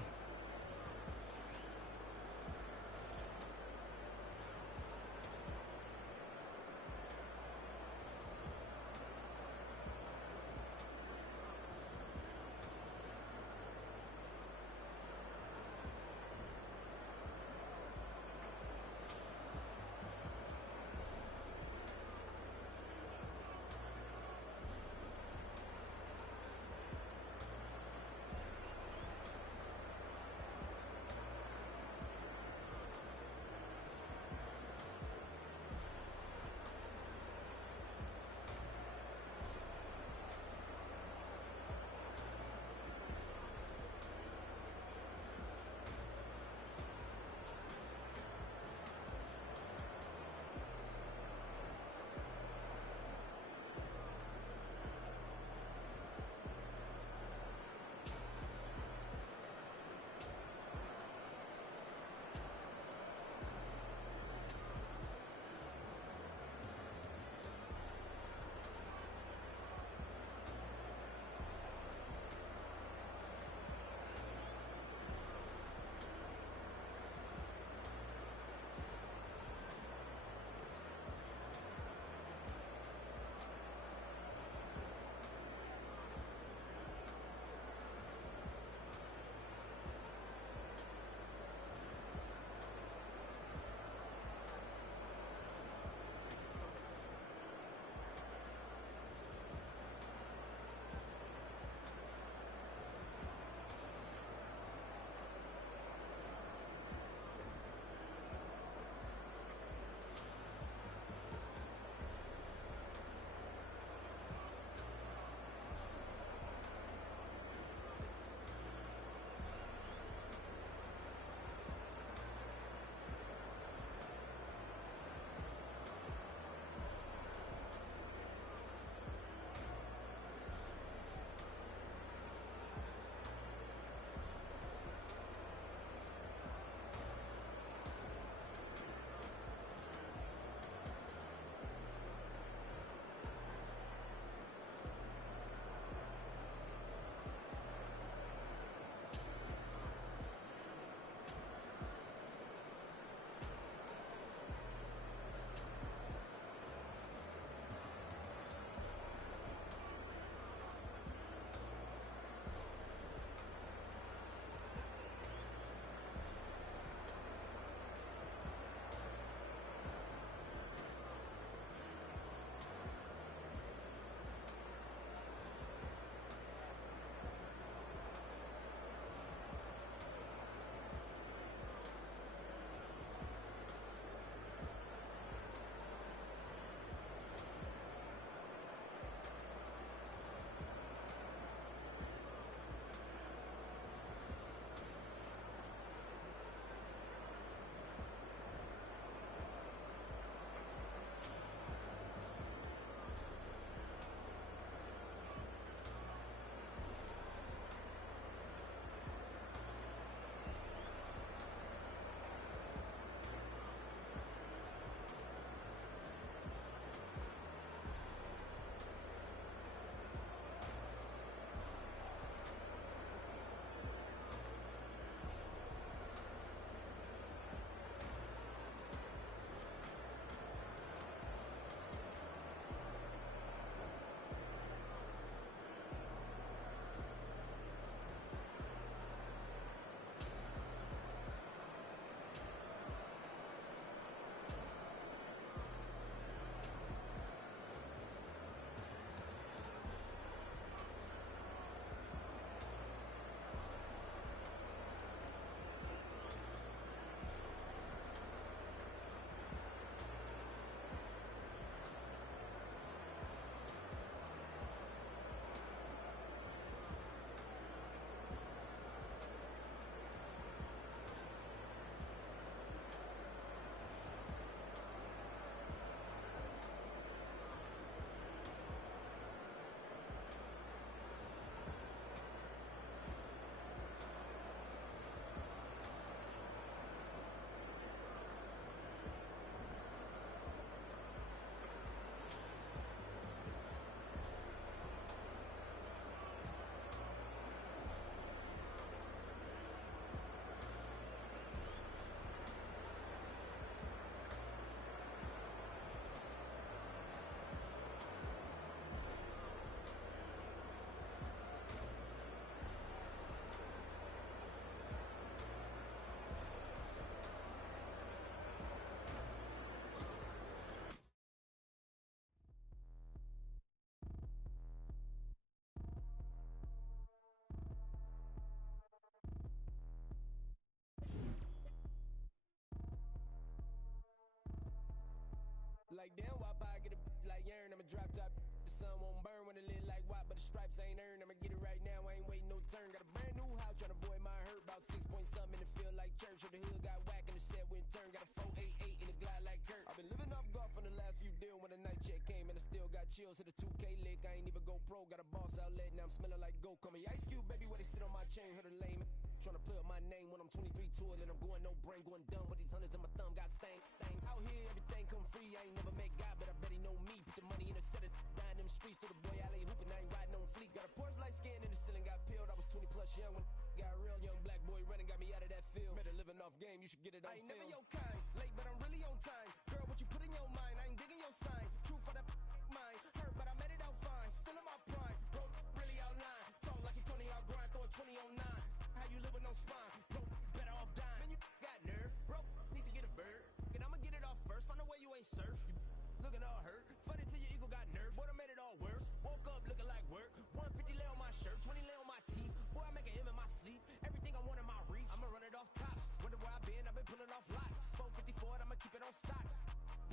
Like damn, why I get a like Aaron? I'm a drop top. The sun won't burn when it lit like white, but the stripes ain't earned. I'ma get it right now, I ain't waiting no turn. Got a brand new house, tryna avoid my hurt. About 6 point something in the field like church. Or the hood got whack and the set went turn. Got a 488 in the glide like Kurt. I've been living off golf on the last few deals. When the night check came and I still got chills. Hit a 2K lick, I ain't even go pro. Got a boss outlet, now I'm smelling like goat. Call me Ice Cube, baby, where they sit on my chain. Heard a lame tryna play up my name when I'm 23 to it. And I'm going no brain, going dumb with these hundreds in my thumb. Got stank. Out here, everything come free. I ain't never met God, but I bet he know me. Put the money in a set of down them streets to the boy alley hooping. I ain't riding on fleek. Got a Porsche light skin in the ceiling, got peeled. I was 20 plus young when got a real young black boy running, got me out of that field. Better living off game, you should get it on film. I ain't never your kind, late but I'm really on time. Girl, what you put in your mind, I ain't digging your sign. True for that mind, hurt but I made it out fine. Still in my prime, bro, really outline. Talk like you Tony out grind, throwing 20 on 9. How you live with no spine, bro, better off dying. Man, you got nerve, bro, need to get a bird. And I'ma get it off first, find a way you ain't surf. You looking all hurt, funny till your ego got nerve. Boy, I made it all worse, woke up looking like work. 150 lay on my shirt, 20 lay on my teeth. Boy, I make an M in my sleep, everything I want in my reach. I'ma run it off tops, wonder where I been, I've been pulling off lots. 454, I'ma keep it on stock.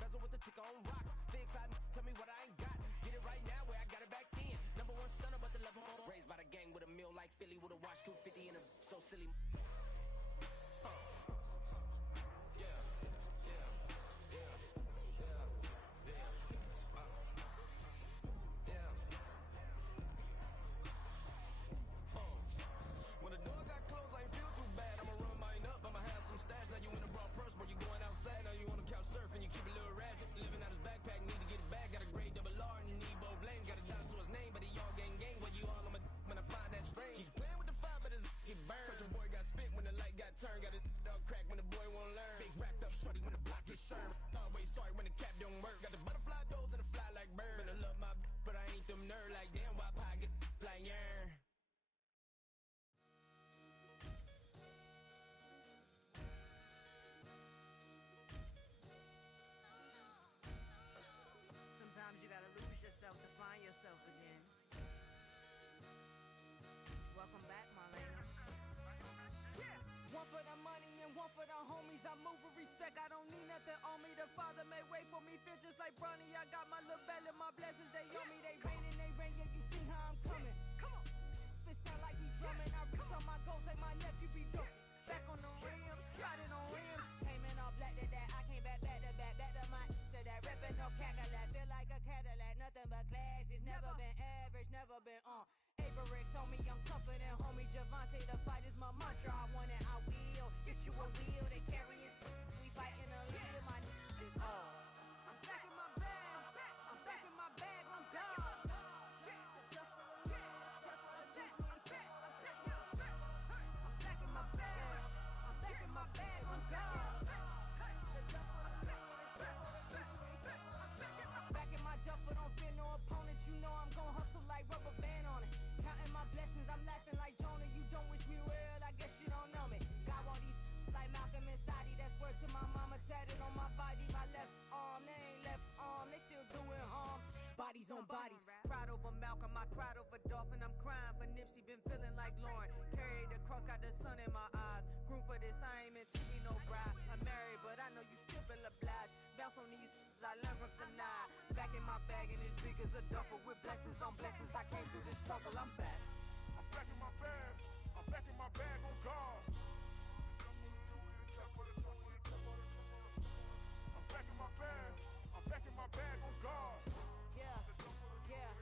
Bezel with the ticker on rocks. Big side, tell me what I ain't got. Get it right now where I got it back then. Number one stunner, but the level on. Raised by the gang with a meal like Philly with a watch 250 and a so silly. When the door got closed, I ain't feel too bad. I'ma run mine up, I'ma have some stash. Now you in a broad purse, but you going outside. Now you on the couch surfing, you keep a little rash. Living out his backpack, need to get it back. Got a grade double R and you need both lanes. Got a dot to his name, but he all gang. Where you all on my when I find that strange. Keep playing with the fire, but his get burned. But your boy got spit when the light got turned. Got a dog crack when the boy won't learn. Big racked up shorty when the block gets shurned. Always sorry when the cap don't work. Got the butterfly doors and the fly like bird. And I love my but I ain't them nerd like damn. Why pie get like yarn? Sometimes you gotta lose yourself to find yourself again. Welcome back, Marlena. Yeah. One for the money and one for the homies. I move with respect, I don't need nothing on me. The Father may wait for me, feel just like Bronny. I got my little belly, my blessings, they on me. They rain and they rain, yeah, you see how I'm coming. Come on. It sound like he drumming. I reach on my goals like my nephew be dope. Back on the rims, riding on rims. Came in all black to that, I came back to my to that ripping off Cadillac. Feel like a Cadillac, nothing but class. It's never been average, never been on. Averix on me, I'm tougher than homie Javante. The fight is my mantra, I want it, I will. Get you a wheel, they carry it. We fighting a little, my is all. I'm back in my bag, I'm back in my bag, I'm gone. My bag, I'm gone. Back in my duffel, don't fear no opponent. You know I'm gon' hustle like rubber band on it. Counting my blessings, I'm laughing like Jonah. You don't wish me well, I guess you don't know me. Got all these like Malcolm and Sadie. That's word to my mama, tatted on my body. My left arm, they ain't left arm, they still doing harm. Bodies on bodies, cried over Malcolm, I cried over Dolphin. I'm crying for Nipsey, been feeling like Lauren. Carried the cross, got the sun in my eyes. Room for this, I ain't meant to be no bride. I'm married, but I know you still feel obliged. Bounce on these, I learned from Sanaa. Back in my bag, and it's big as a duffel with blessings on blessings. I came through this struggle, I'm back. I'm back in my bag, I'm back in my bag on guard. I'm back in my bag, I'm back in my bag on guard. Yeah, yeah.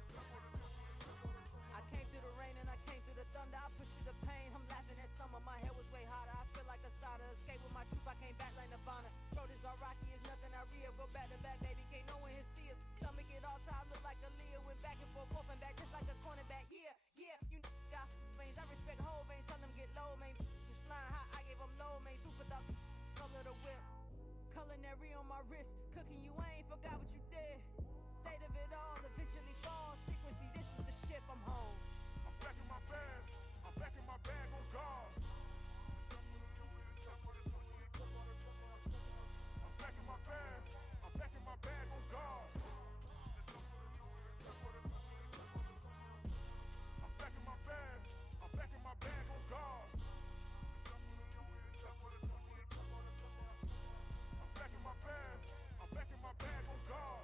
I came through the rain and I came through the thunder. I pushed through the pain, I'm laughing at summer. My head was way hotter, I feel like a cider. Escape with my truth, I came back like Nirvana. Throat is all rocky, it's nothing I real. Go back to back, baby, can't no one here see us. Stomach it all tied, look like a Leah. Went back and forth and back, just like a cornerback. Yeah, yeah, you got veins, I respect whole veins. Tell them get low, man. Just flying high, I gave them low, man. Super the color the whip. Culinary on my wrist, cooking you, I ain't forgot what you did. State of it all, eventually falls. Frequency, this is the ship, I'm home. I'm back in my bag, I'm back in my bag on guard. I'm back in my bag, I'm back in my bag on guard. I'm back in my bag, I'm back in my bag on guard. I'm back in my bag, I'm back in my bag on guard.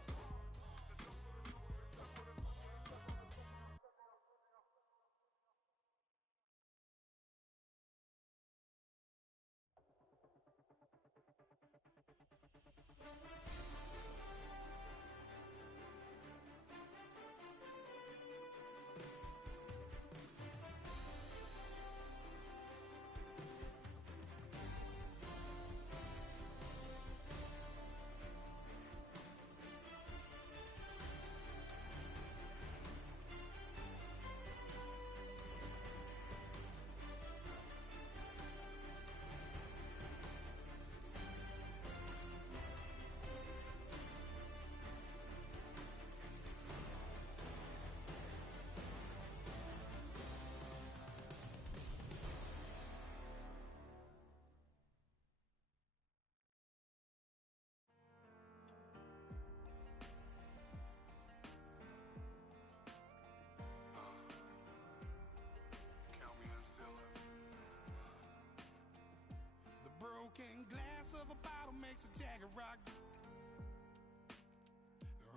makes a jagged rock.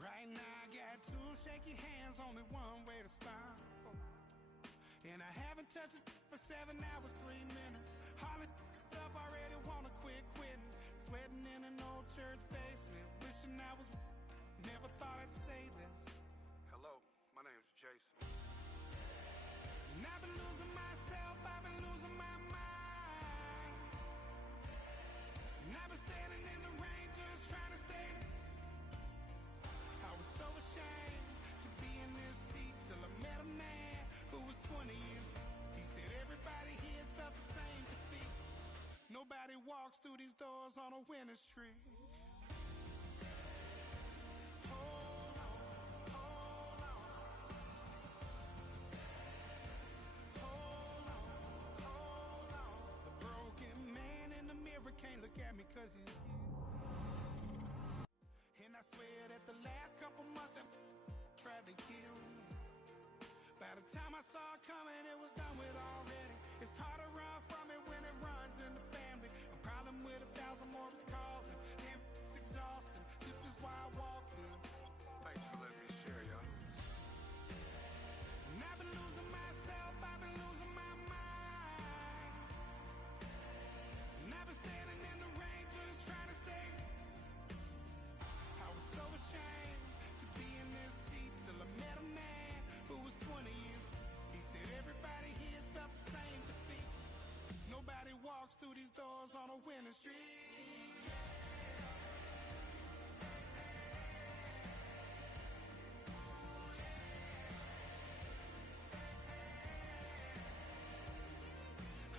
Right now I got two shaky hands, only one way to stop. And I haven't touched it for 7 hours, 3 minutes. Hardly up, already wanna quitting. Sweating in an old church basement, wishing I was. Never thought I'd say this. Hello, my name's Jason. And I've been losing myself, I've been losing my mind. And I've been standing in the rain just trying to stay. I was so ashamed to be in this seat till I met a man who was 20 years. He said everybody here's felt the same defeat. Nobody walks through these doors on a winning streak. Hold on, hold on. Hold on, hold on. The broken man in the mirror can't look at me 'cause he's and I swear that the last couple months that tried to kill me. By the time I saw it coming, it was done with already. It's hard to run from it when it runs in the family. A problem with 1,000 more it's causing. Damn, it's exhausting. This is why I walked in. Thanks for letting me share, y'all. And I've been losing myself, I've been losing my mind. And I've been standing in the rain just trying to stay. I was so ashamed to be in this seat till I met a man who was 20 years. He said everybody here's felt the same defeat. Nobody walks through these doors on a winning streak.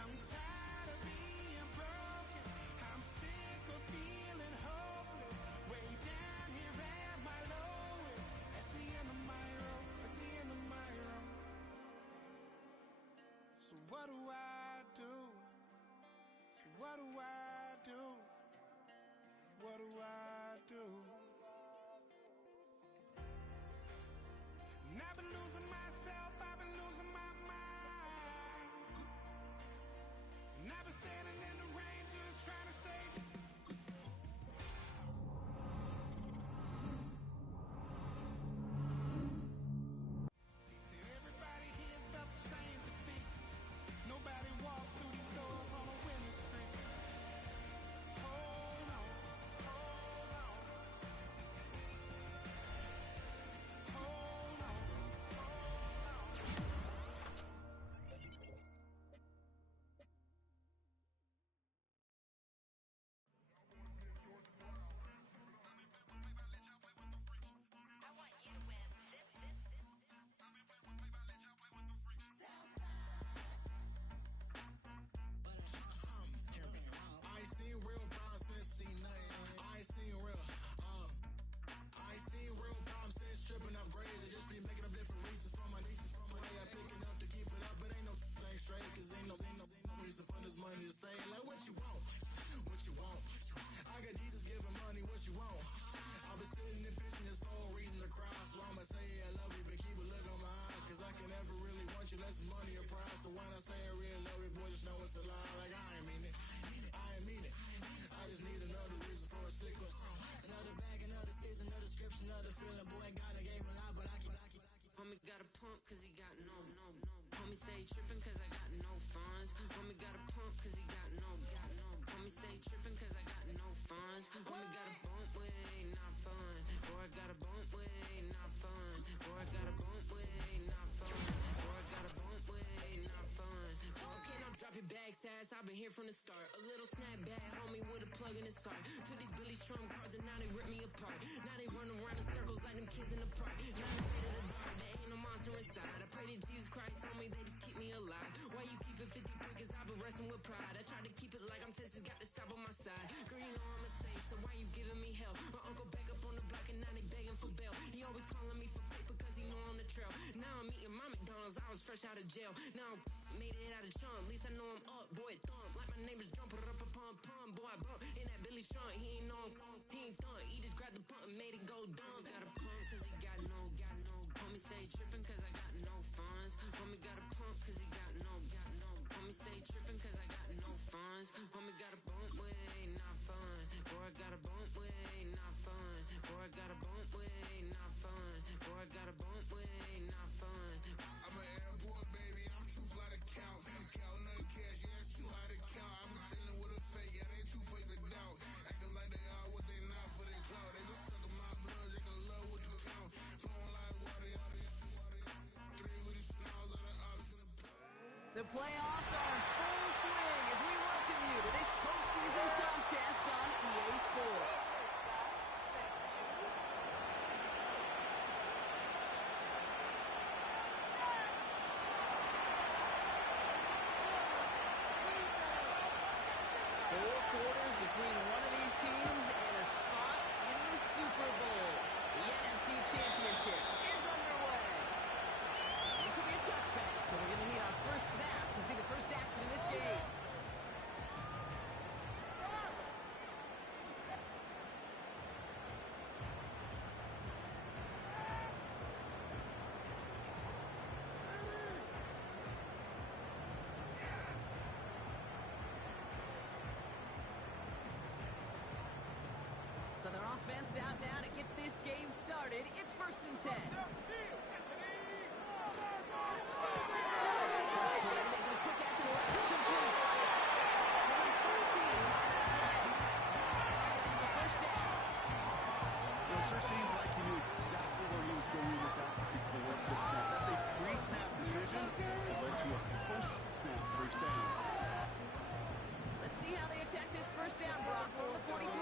I'm tired of being broken. I'm sick of feeling hopeless. Way down here at my lowest. At the end of my road, at the end of my road. So what do I do? So what do I do? What do I do? And I've been losing myself, I've been losing my mind. And I've been standing in the rain just trying to stay. He said everybody here's felt the same defeat. Nobody walks through these doors on a winning streak. Hold on, hold on. Hold on, hold on. I ain't seen real problems since seen nothing. I ain't seen real, I ain't seen real problems since tripping off grades. I just be making up different reasons for my nieces. From my way I pick enough to keep it up, but ain't no thing straight. 'Cause ain't no reason for this money to stay. Like what you want, what you want. I got Jesus giving money, what you want. I've been sitting and pitching this for a reason to cry. So I'ma say I love you, but keep a look on my eye. 'Cause I can never really want you unless it's money or pride. So when I say I really love you, boy, just know it's a lie. Like I ain't mean it, I ain't mean it. I just need another reason for a sickle. Another bag, another season, another description, another feeling. Boy, God, I gave him a lot, but I keep. Homie got a pump 'cause he got no. Homie stay trippin' 'cause I got no funds. Homie got a pump 'cause he got no. Homie stay trippin' 'cause I got no funds. Homie got a bump way, not fun. Boy, I got a bump way, not fun. Boy, I got a bump way, not fun. Boy, I got a bump way, not fun. Okay, now drop your bag, sass. I've been here from the start. A little snapback, homie, with a plug in his heart. To these Billy Strum cards and now they rip me apart. Now they run around in circles like them kids in the park. Now I'm afraid of the dark, there ain't no monster inside. I pray to Jesus Christ, homie, they just keep me alive. Why you keep it 53? 'Cause I've been wrestling with pride. I try to keep it like I'm Texas, got the South on my side. Girl, you know I'm a saint, so why you giving me hell? My uncle back up on the block and now they begging for bail. He always calling me for paper 'cause he know I'm the trail. Now I'm eating my McDonald's, I was fresh out of jail. Now I'm made it out of chump, at least I know I'm up, boy, thump. Like my name is Jumper, up a pump, boy, I bump. In that Billy Strong, he ain't know, he ain't thump. He just grabbed the pump and made it go dumb. Got a pump 'cause he got no. Homie stay trippin' 'cause I got no funds. Homie got a pump 'cause he got no. Homie stay trippin' 'cause I got no funds. Homie got a bump way, not fun. Boy, I got a playoffs are in full swing as we welcome you to this postseason contest on EA Sports. Four quarters between one of these teams and a spot in the Super Bowl. The NFC Championship is underway. This will be a touchback, so we're going to need our first snap to see the first action in this game. So their offense out now to get this game started. It's 1st and 10. First play, they go quick out to the left, complete. Number 13 on that play. And they're going to have a first down. Well, it sure seems like he knew exactly where he was going with that before the snap. That's a pre-snap decision that led to a post-snap first down. Let's see how they attack this first down, Brock, from the 43.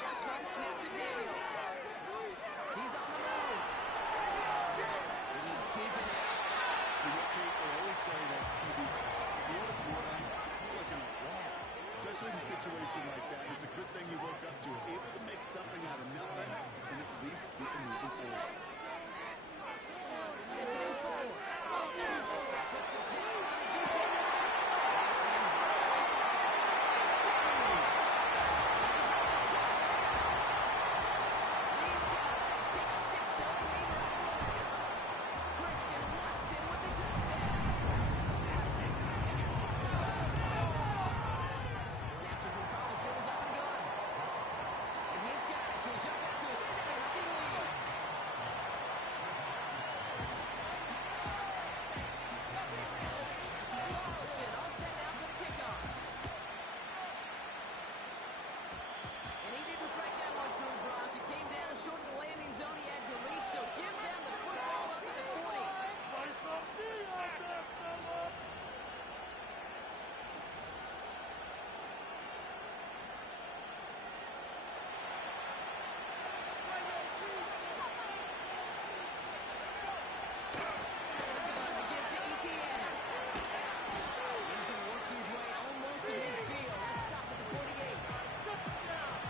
Shotgun snap to Daniels. He's on the move. He's keeping it. You know, Kate, they always say that QB, you know what's more like? It's more like an wall. Especially in a situation like that. It's a good thing you woke up to it. Able to make something out of nothing and at least keep it moving forward. 2nd and 4. Puts a kick on the deep end. This is these guys take a 6-0 lead right away. Christian Watson with the touchdown. Going after from Carlos Hill is up and gone. And his guys will jump out to a 7-0 lead. Carlson all set now for the kickoff. And he didn't strike that one through, Brock. It came down short of the landing zone. He had to reach, so give them the football up at the 40. To give to Etienne. He's going to work his way almost to midfield. That's stopped at the 48.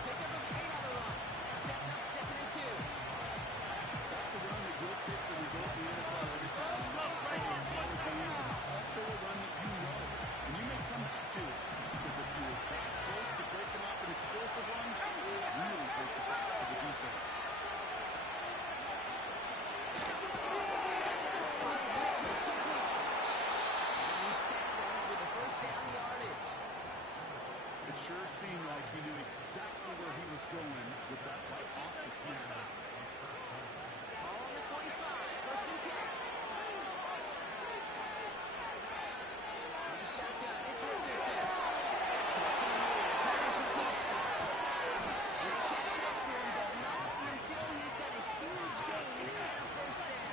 Pick up of 8 on the run. That sets up 2nd and 2. That's a run that will take the result in the NFL every time. It's a solid game, but it's also a run that you know. And you may come back to it. Because if you were that close to breaking off an explosive one, you really break the backs of the defense. This finds Mitchell complete. And he's tackled with the first down yardage. It sure seemed like he knew exactly where he was going with that right off the snap. Ball on the 45. 1st and 10. On the shotgun. It's Richardson. Catching the move. Travis Etienne. And they catch up to him, but not until he's got a huge gain and a first down.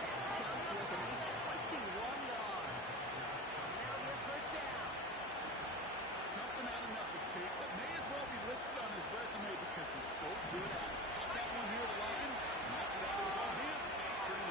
That chunk with a nice 21 yards. And that'll be a first down. Something out of nothing, Kate, that may as well be listed on his resume because he's so good at it. Got that one here at the line, and after that it was on him. Turning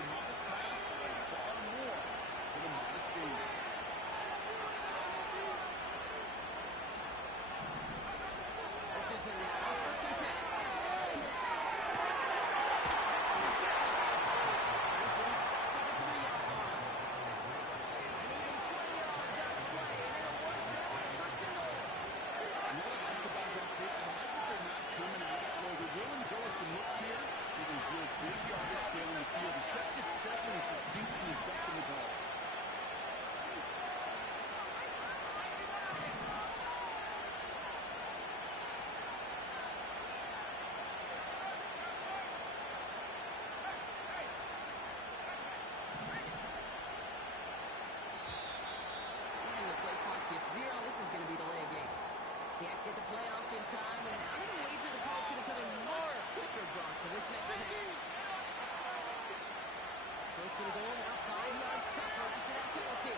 Close to the goal now, 5 yards tougher after that penalty.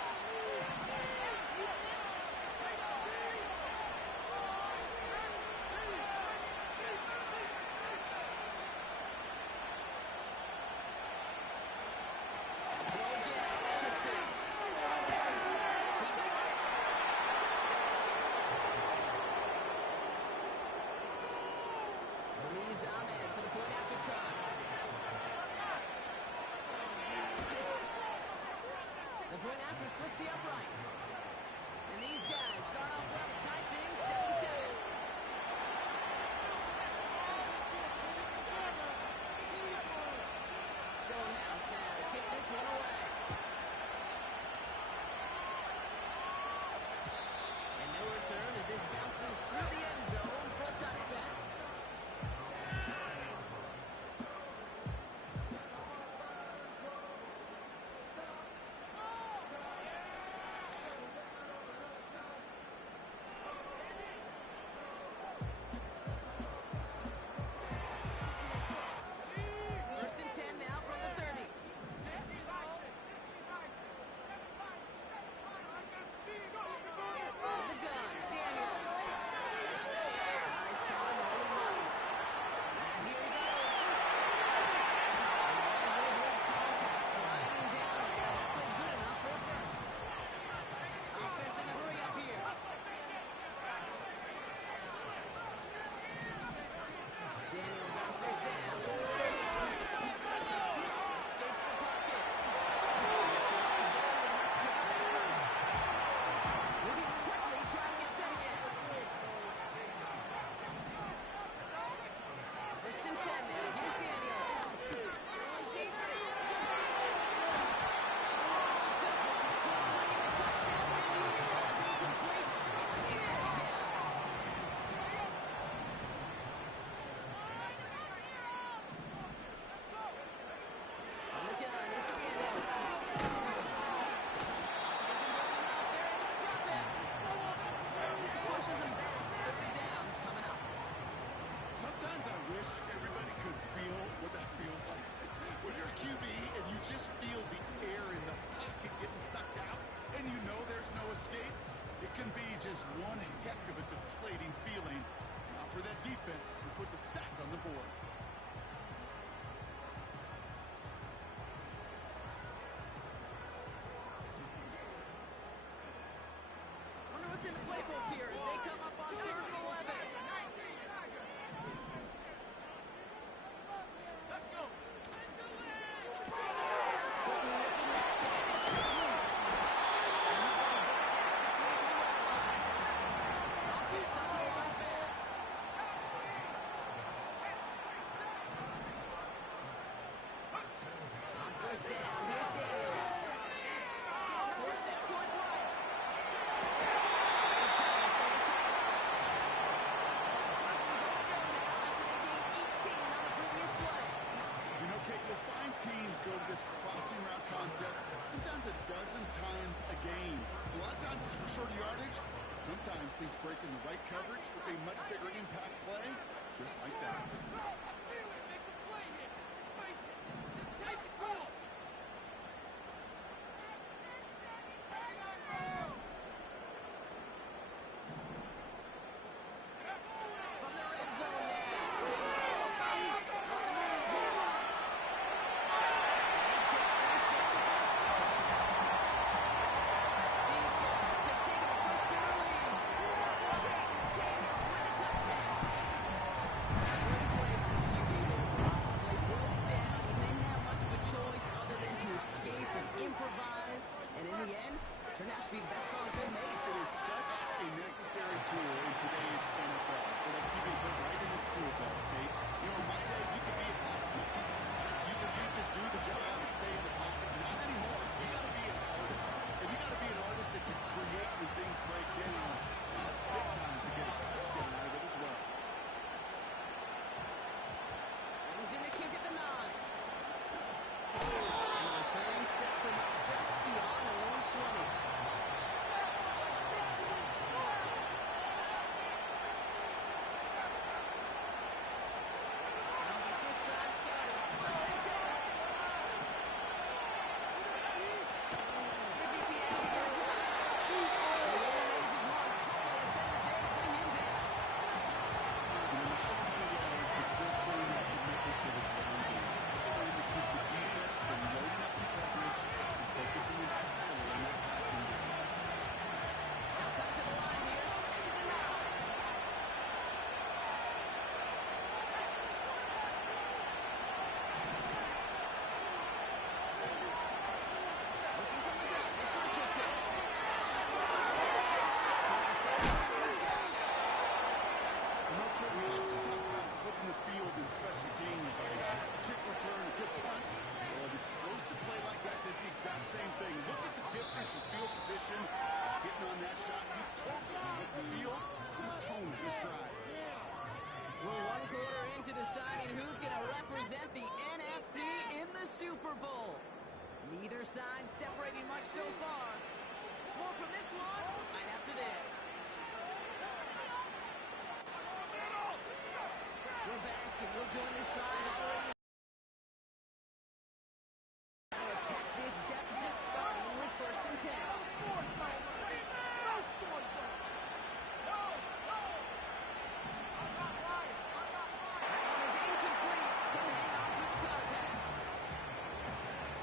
Splits the uprights. And these guys start off well to tie things 7-7. Stonehouse now to kick this one away. And no return as this bounces through the end zone for a touchback. Sometimes I wish everybody could feel what that feels like. When you're a QB and you just feel the air in the pocket getting sucked out and you know there's no escape, it can be just one heck of a deflating feeling. Not for that defense who puts a sack on the board. Wonder what's in the playbook here as they come up on 3rd and 11. Teams go to this crossing route concept sometimes a dozen times a game. A lot of times it's for shorter yardage. Sometimes teams break in the right coverage for a much bigger impact play, just like that. possession, getting on that shot. You've totally flipped the field. You've toned this drive. We're 1 quarter into deciding who's going to represent the NFC in the Super Bowl. Neither side separating much so far. More from this one right after this. We're back and we'll join this drive already. Attack this deficit starting with 1st and 10.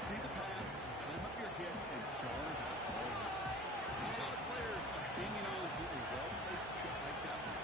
See the pass, time up your hip, and jar that ball loose. Not a lot of players are hanging on to a well-placed hit like that one.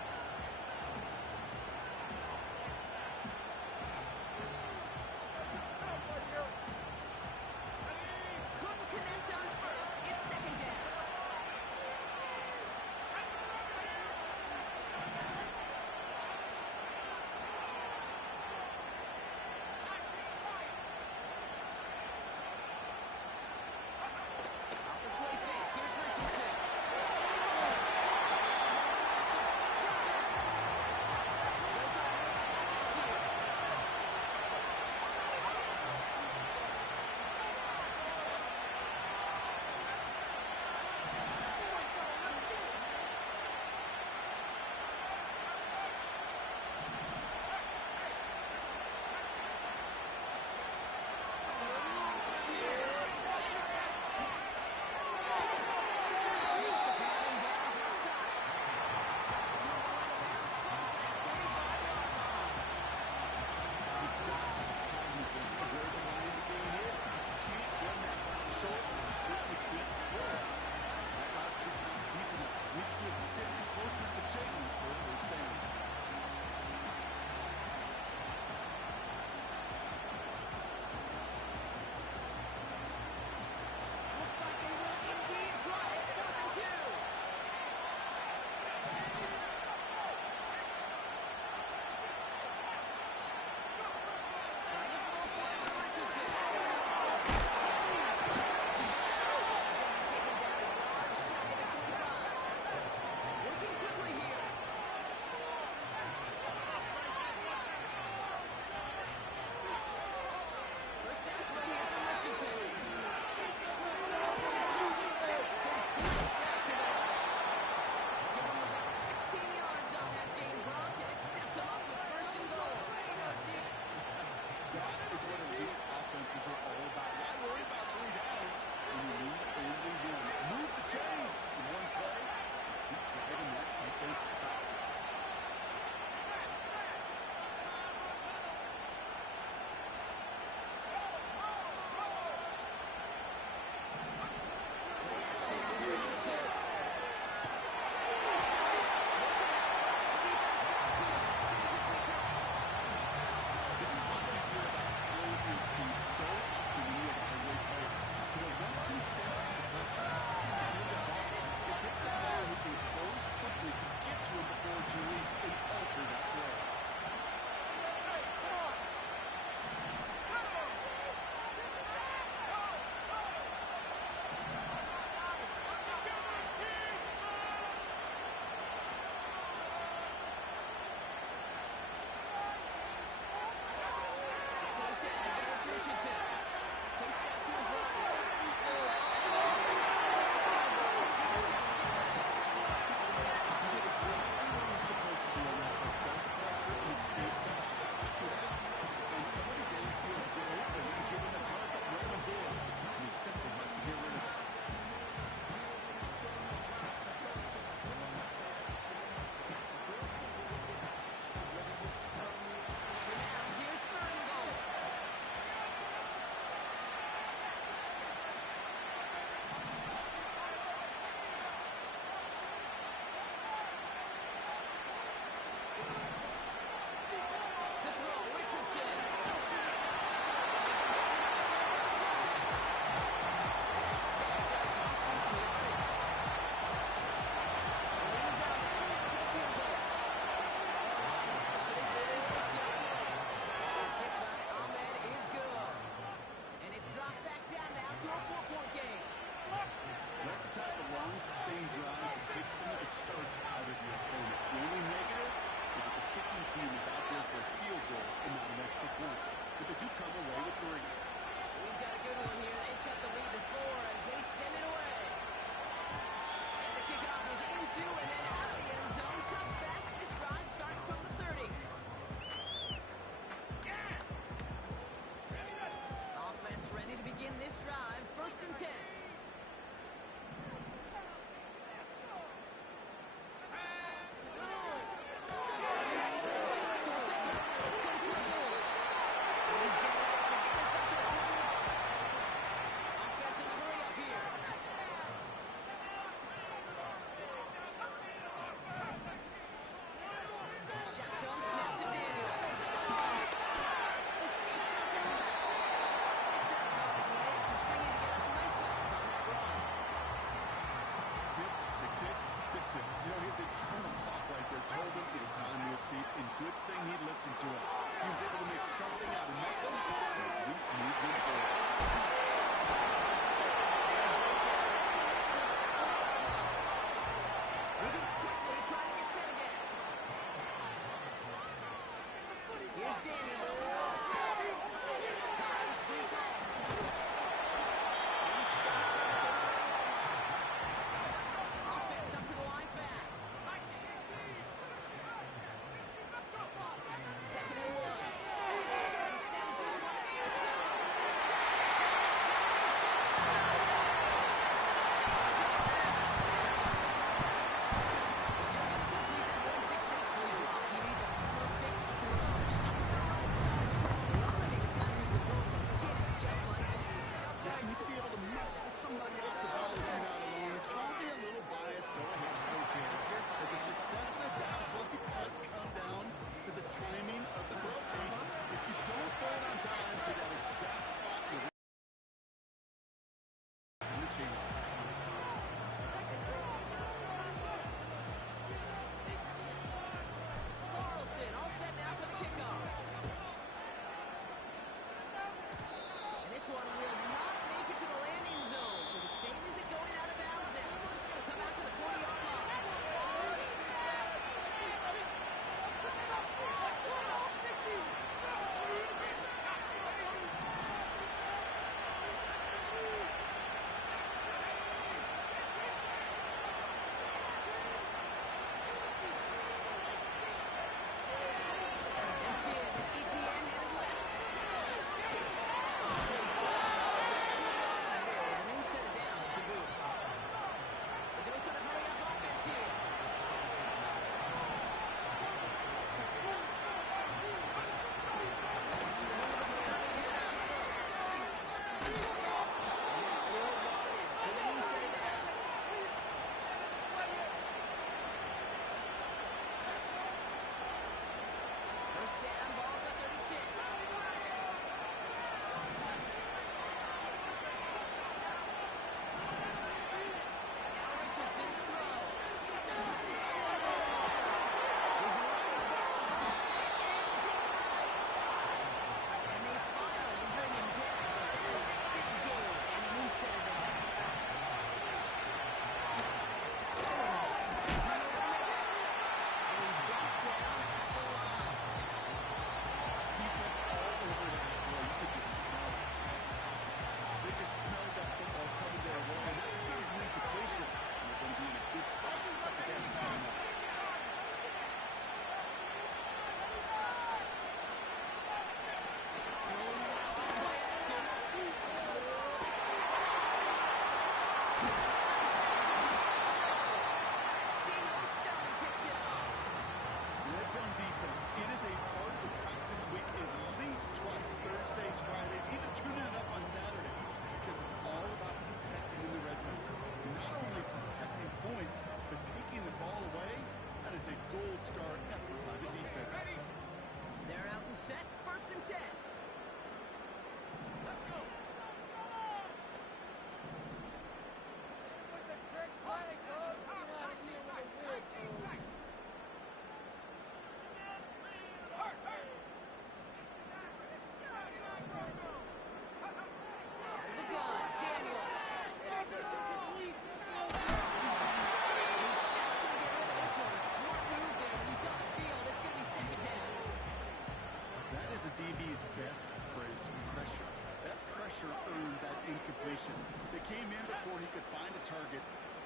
situation. They came in before he could find a target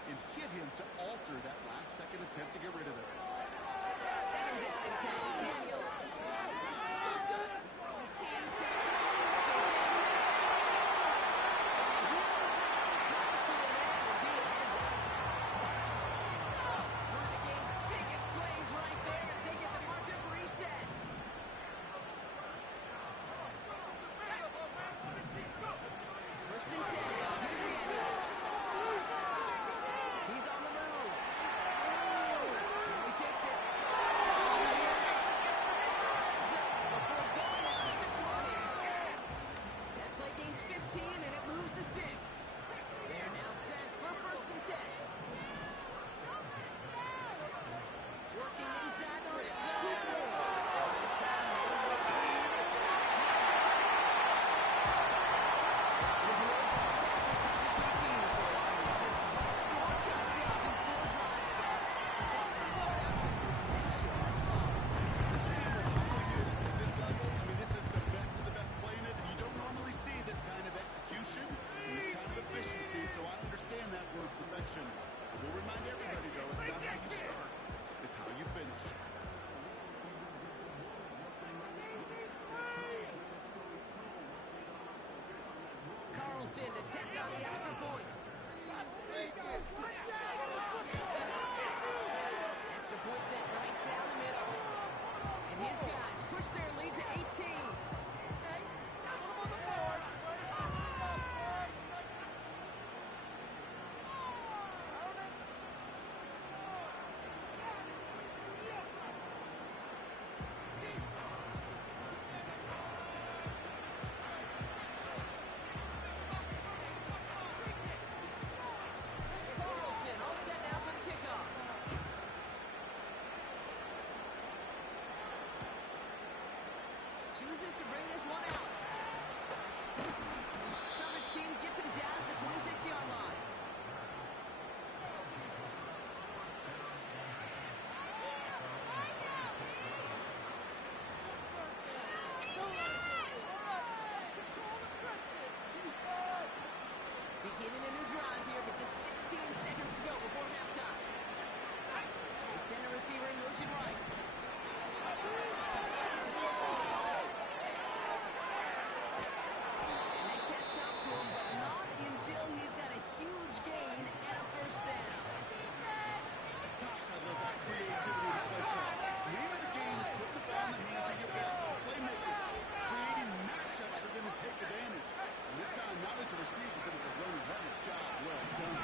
and hit him to alter that last-second attempt to get rid of it. Second down and 10, Daniels. We'll remind everybody, though, it's not how you start, it's how you finish. Carlson to take on the extra point. Extra point set right down the middle. And his guys push their lead to 18. Chooses to bring this one out. Coverage team gets him down at the 26-yard line. Beginning a new drive here, but just 16 seconds to go before halftime. They send a receiver in motion right. Until he's got a huge gain and a first down. Gosh, I love that creativity of play call. The name of the game is putting the ball in the hands of your playmakers, creating matchups for them to take advantage. And this time, not as a receiver, but as a runner. That is job well done.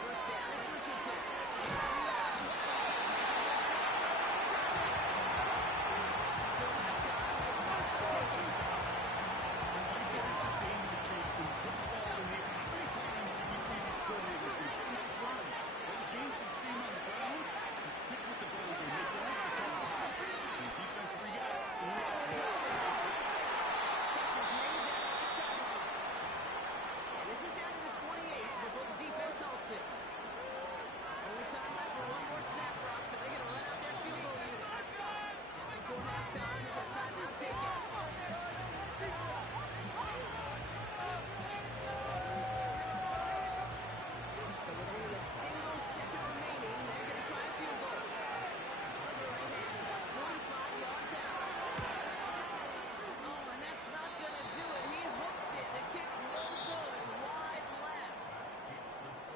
First down, it's Richardson.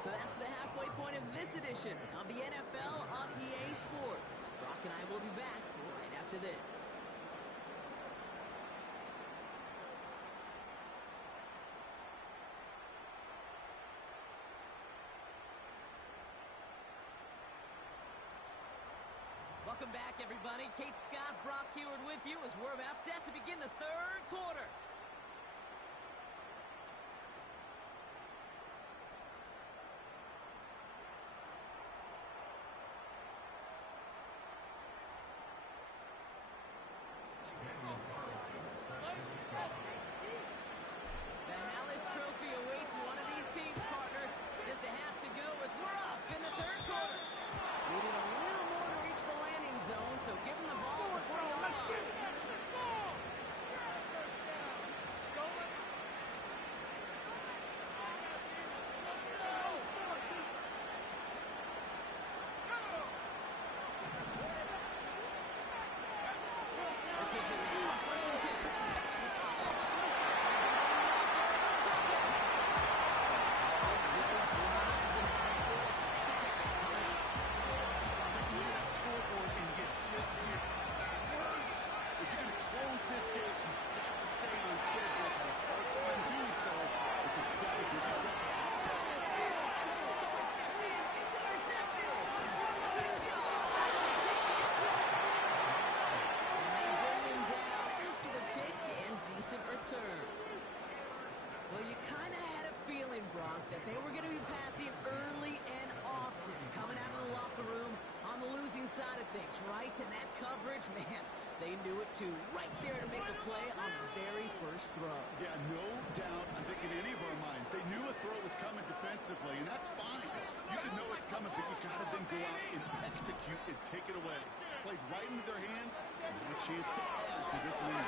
So that's the halfway point of this edition of the NFL on EA Sports. Brock and I will be back right after this. Welcome back, everybody. Kate Scott, Brock Heward with you as we're about set to begin the third quarter. Trophy awaits one of these teams, partner. Just a half to go as we're off in the third quarter. return. Well, you kind of had a feeling, Brock, that they were going to be passing early and often, coming out of the locker room on the losing side of things, right? And that coverage, man, they knew it too. Right there to make a play on the very first throw. Yeah, no doubt, I think in any of our minds, they knew a throw was coming defensively, and that's fine. You can know it's coming, but you got to then go out and execute and take it away. Played right into their hands, and had a chance to add to this lead.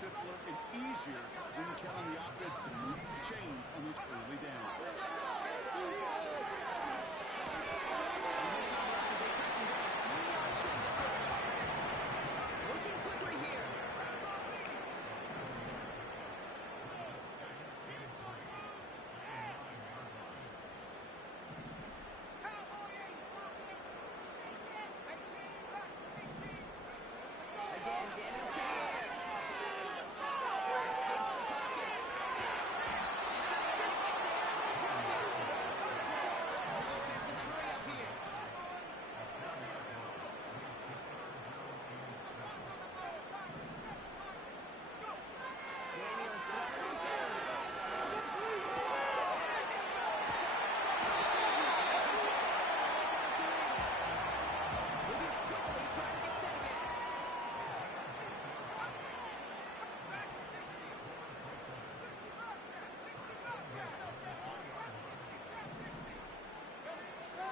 Simpler and easier when you count on the offense to move the chains on those early downs. Working quickly here. Again, Daniels to the air. Escapes the pocket. Offense in the hurry up here. Daniels throwing on third. Moving quickly, trying to get set again.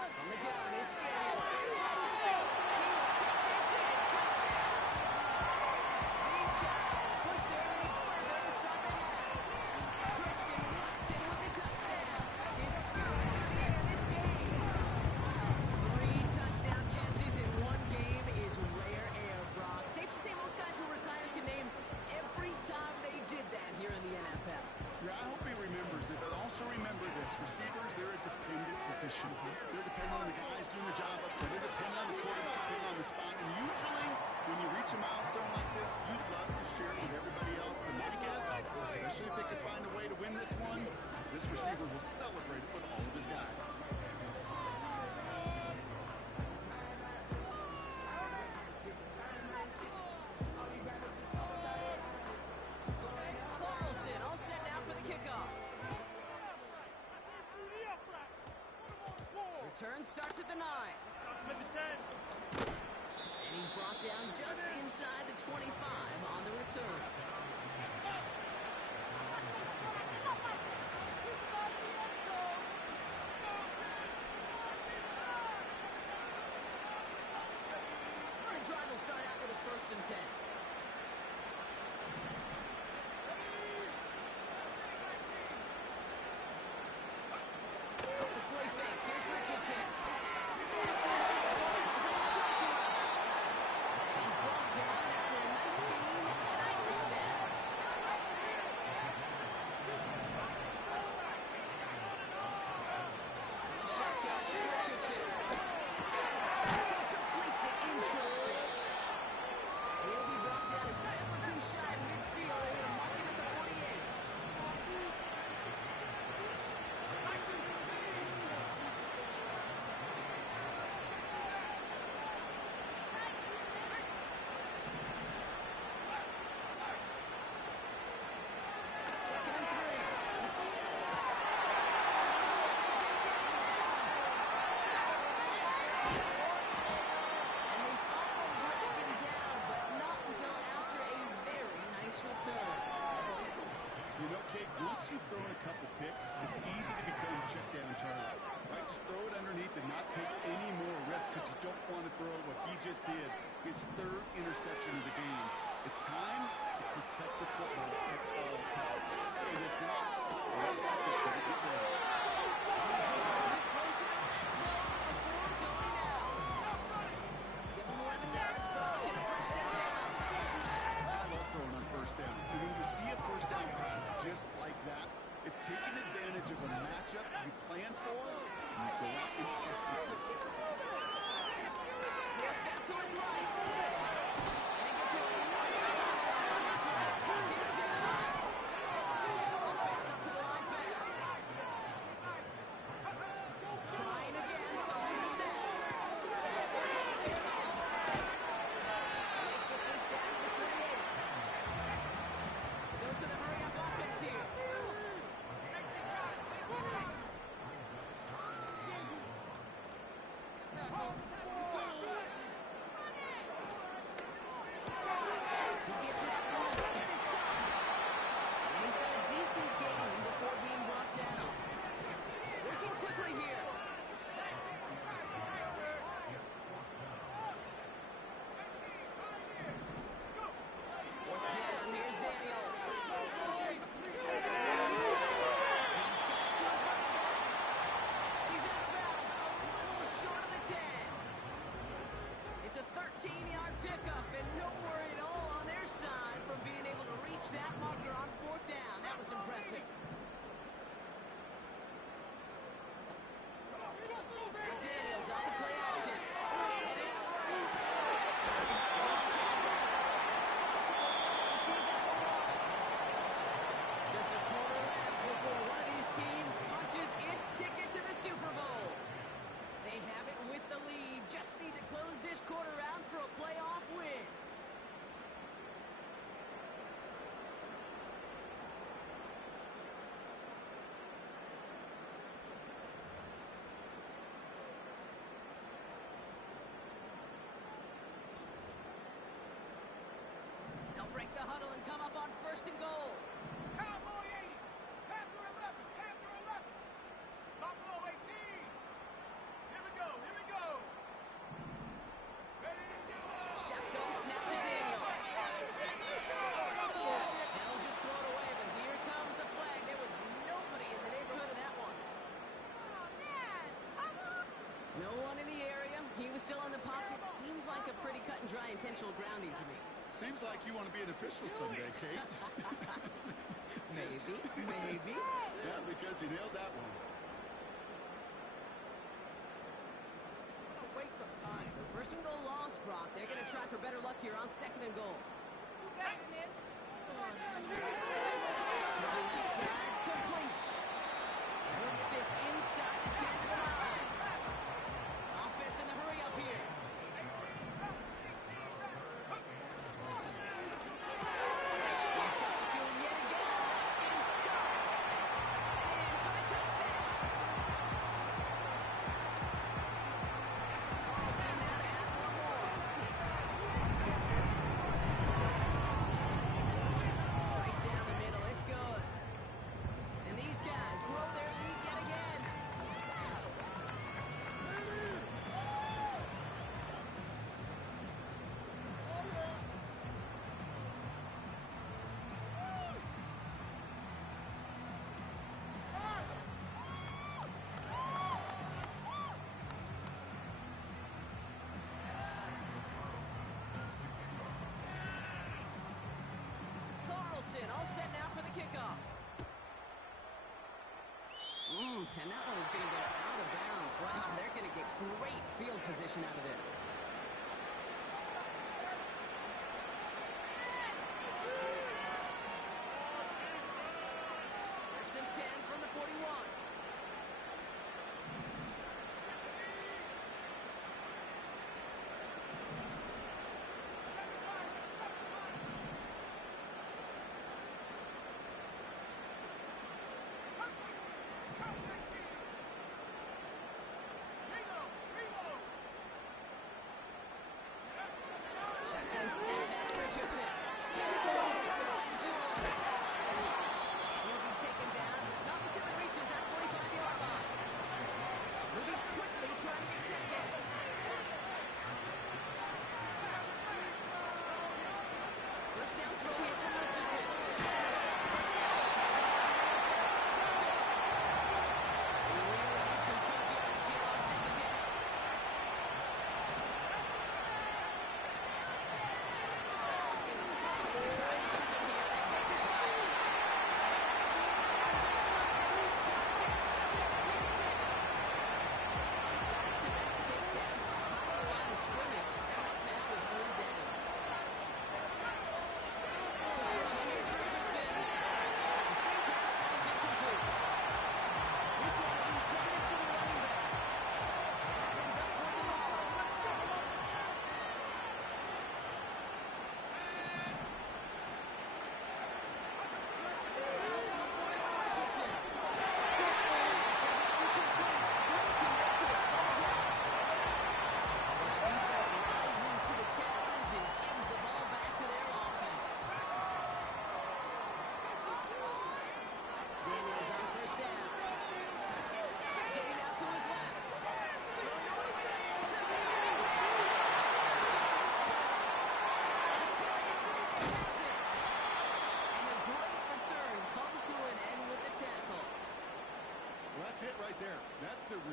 From the gun, it's Daniels. He will take this in. Touchdown. These guys push their lead further to start the half. Christian Watson with the touchdown. His third of the year this game. 3 touchdown catches in one game is rare air, Brock. Safe to say most guys who retire can name every time they did that here in the NFL. Yeah, I hope he remembers it, but also remember this. Receivers, they're a dependent position. They're dependent on the guys doing the job up front. They're dependent on the quarterback being on the spot. And usually, when you reach a milestone like this, you'd love to share it with everybody else. And my guess, especially if they could find a way to win this one, is this receiver will celebrate it with all of his guys. Carlson all set now for the kickoff. Return starts at the 9. And he's brought down just inside the 25 on the return. The drive will start out with a 1st and 10. Off the play fake, here's Richardson. And he's brought down after a nice gain and a first down. Shotgun, it's Richardson. He completes it in traffic. And he'll be brought down a step or two shy of midfield. They're going to mark him at the 48. Second and 3. And they finally drag him down, but not until after a very nice return. You know, Kate, once you've thrown a couple picks, it's easy to become check down Charlie. Right? Just throw it underneath and not take any more risk because you don't want to throw what he just did. His 3rd interception of the game. It's time to protect the football at all costs. And if not, well, you better get ready. Close to the red zone before going out. Give him 11 yards, Brock, and a first down. I love throwing on 1st down. And when you see a 1st down pass just like that, It's taking advantage of a matchup you plan for, and you go out and execute. Force that to his right. And he gets you a lot on this one. Take him down. Offense up to the line fast. Trying again from the set. And they get this down to the 28. Goes to the hurry-up offense here. He gets it up, and it's gone. And he's got a decent gain before being brought down. Working quickly here. Fourth down, here's Daniels. He's got it to his running back. He's out of bounds, a little short of the 10. It's a 13-yard pickup, and no worry at all on their side from being able to reach that marker on fourth down. That was impressive. Now Daniels off the play action. Headed out right. He's at the one. Just a quarter left before one of these teams punches its ticket to the Super Bowl. They have it with the lead. Just need to close this quarter out for a playoff win. They'll break the huddle and come up on first and goal. Cowboy 80. Panther 11. Panther 11. Buffalo 18. Here we go. Here we go. Ready to go. Shotgun snap to Daniels. They'll just throw it away, but here comes the flag. There was nobody in the neighborhood of that one. No one in the area. He was still in the pocket. Seems like a pretty cut and dry intentional grounding to me. Seems like you want to be an official someday, Kate. Maybe, maybe. Yeah, because he nailed that one. What a waste of time. So first and goal lost, Brock. They're going to try for better luck here on second and goal. Side complete. They'll get this inside the 10 to the 9. Offense in the hurry up here. He's got it to him yet again. That is good. And in for the touchdown. Carlson now to add one more. Right down the middle. It's good. And these guys grow their lead yet again. Carlson all set now for the kickoff. And that one is going to go out of bounds. Wow, they're going to get great field position out of this. First and 10 from the 41. Shotgun snap at Richardson. He'll be taken down, but not until he reaches that 45-yard line. Moving quickly, trying to get set again. First down throw here from Richardson. We really need some tough yards here on second down.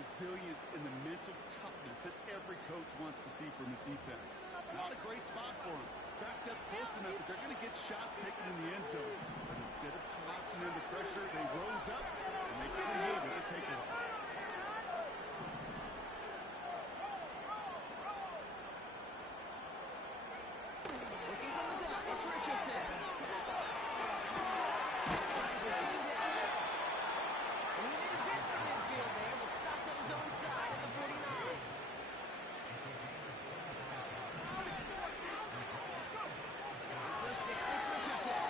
resilience and the mental toughness that every coach wants to see from his defense. Not a great spot for him. Backed up close enough that they're going to get shots taken in the end zone. But instead of collapsing under pressure, they rose up and they created a takeaway. Looking from the gun, it's Richardson. Finds a seam to Emmett. And he made a bid for midfield there, but stopped on his own side at the 49. First down, it's Richardson.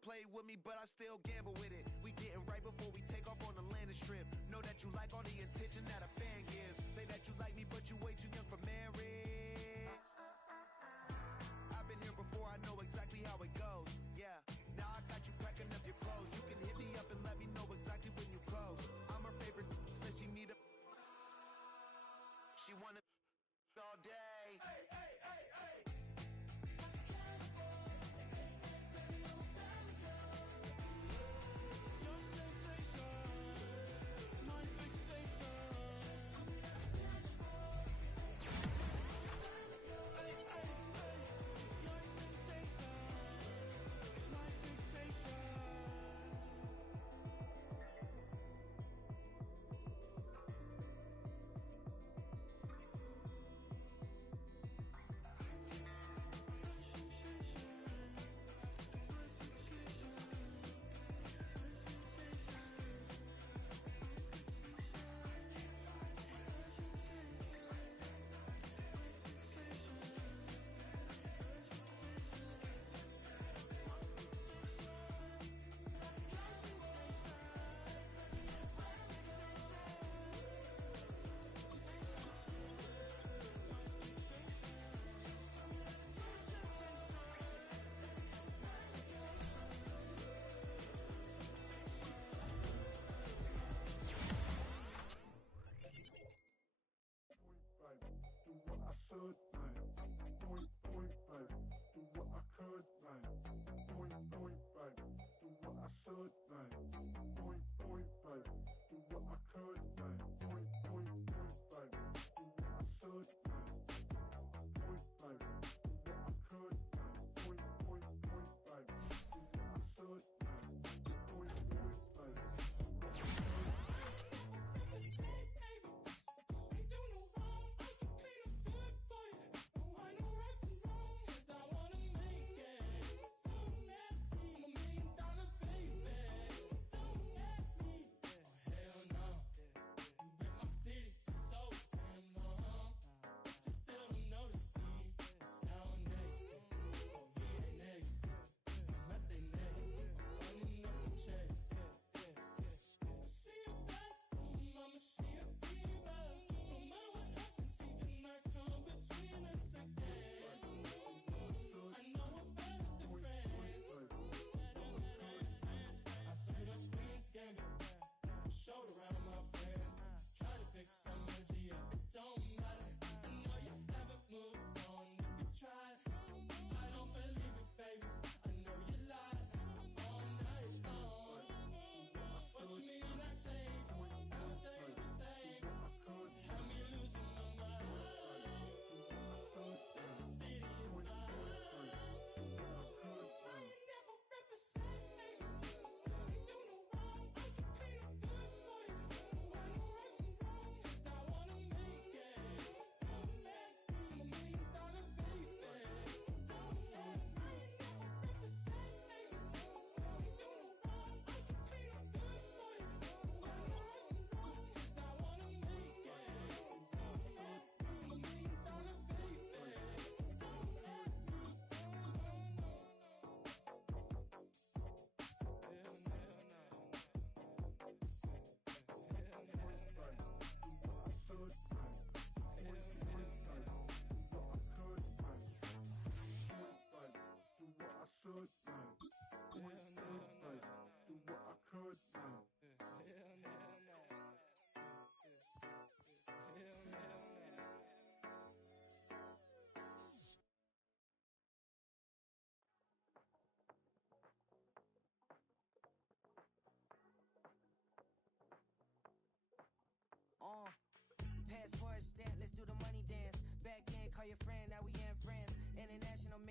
Play with me, but I still gamble with it. We getting right before we take off on the landing strip. Know that you like all the attention that a fan gives. Say that you like me, but you way too young for marriage. I've been here before, I know exactly how it goes. Yeah, now I got you packing up your clothes. You can hit me up and let me know exactly when you close. I'm her favorite, says she need a... She wanna all day. Hey, hey, hey, hey. could now. Do it right. Do what I could now. Passport stamp, let's do the money dance. Back then, call your friend, now we ain't friends. International man.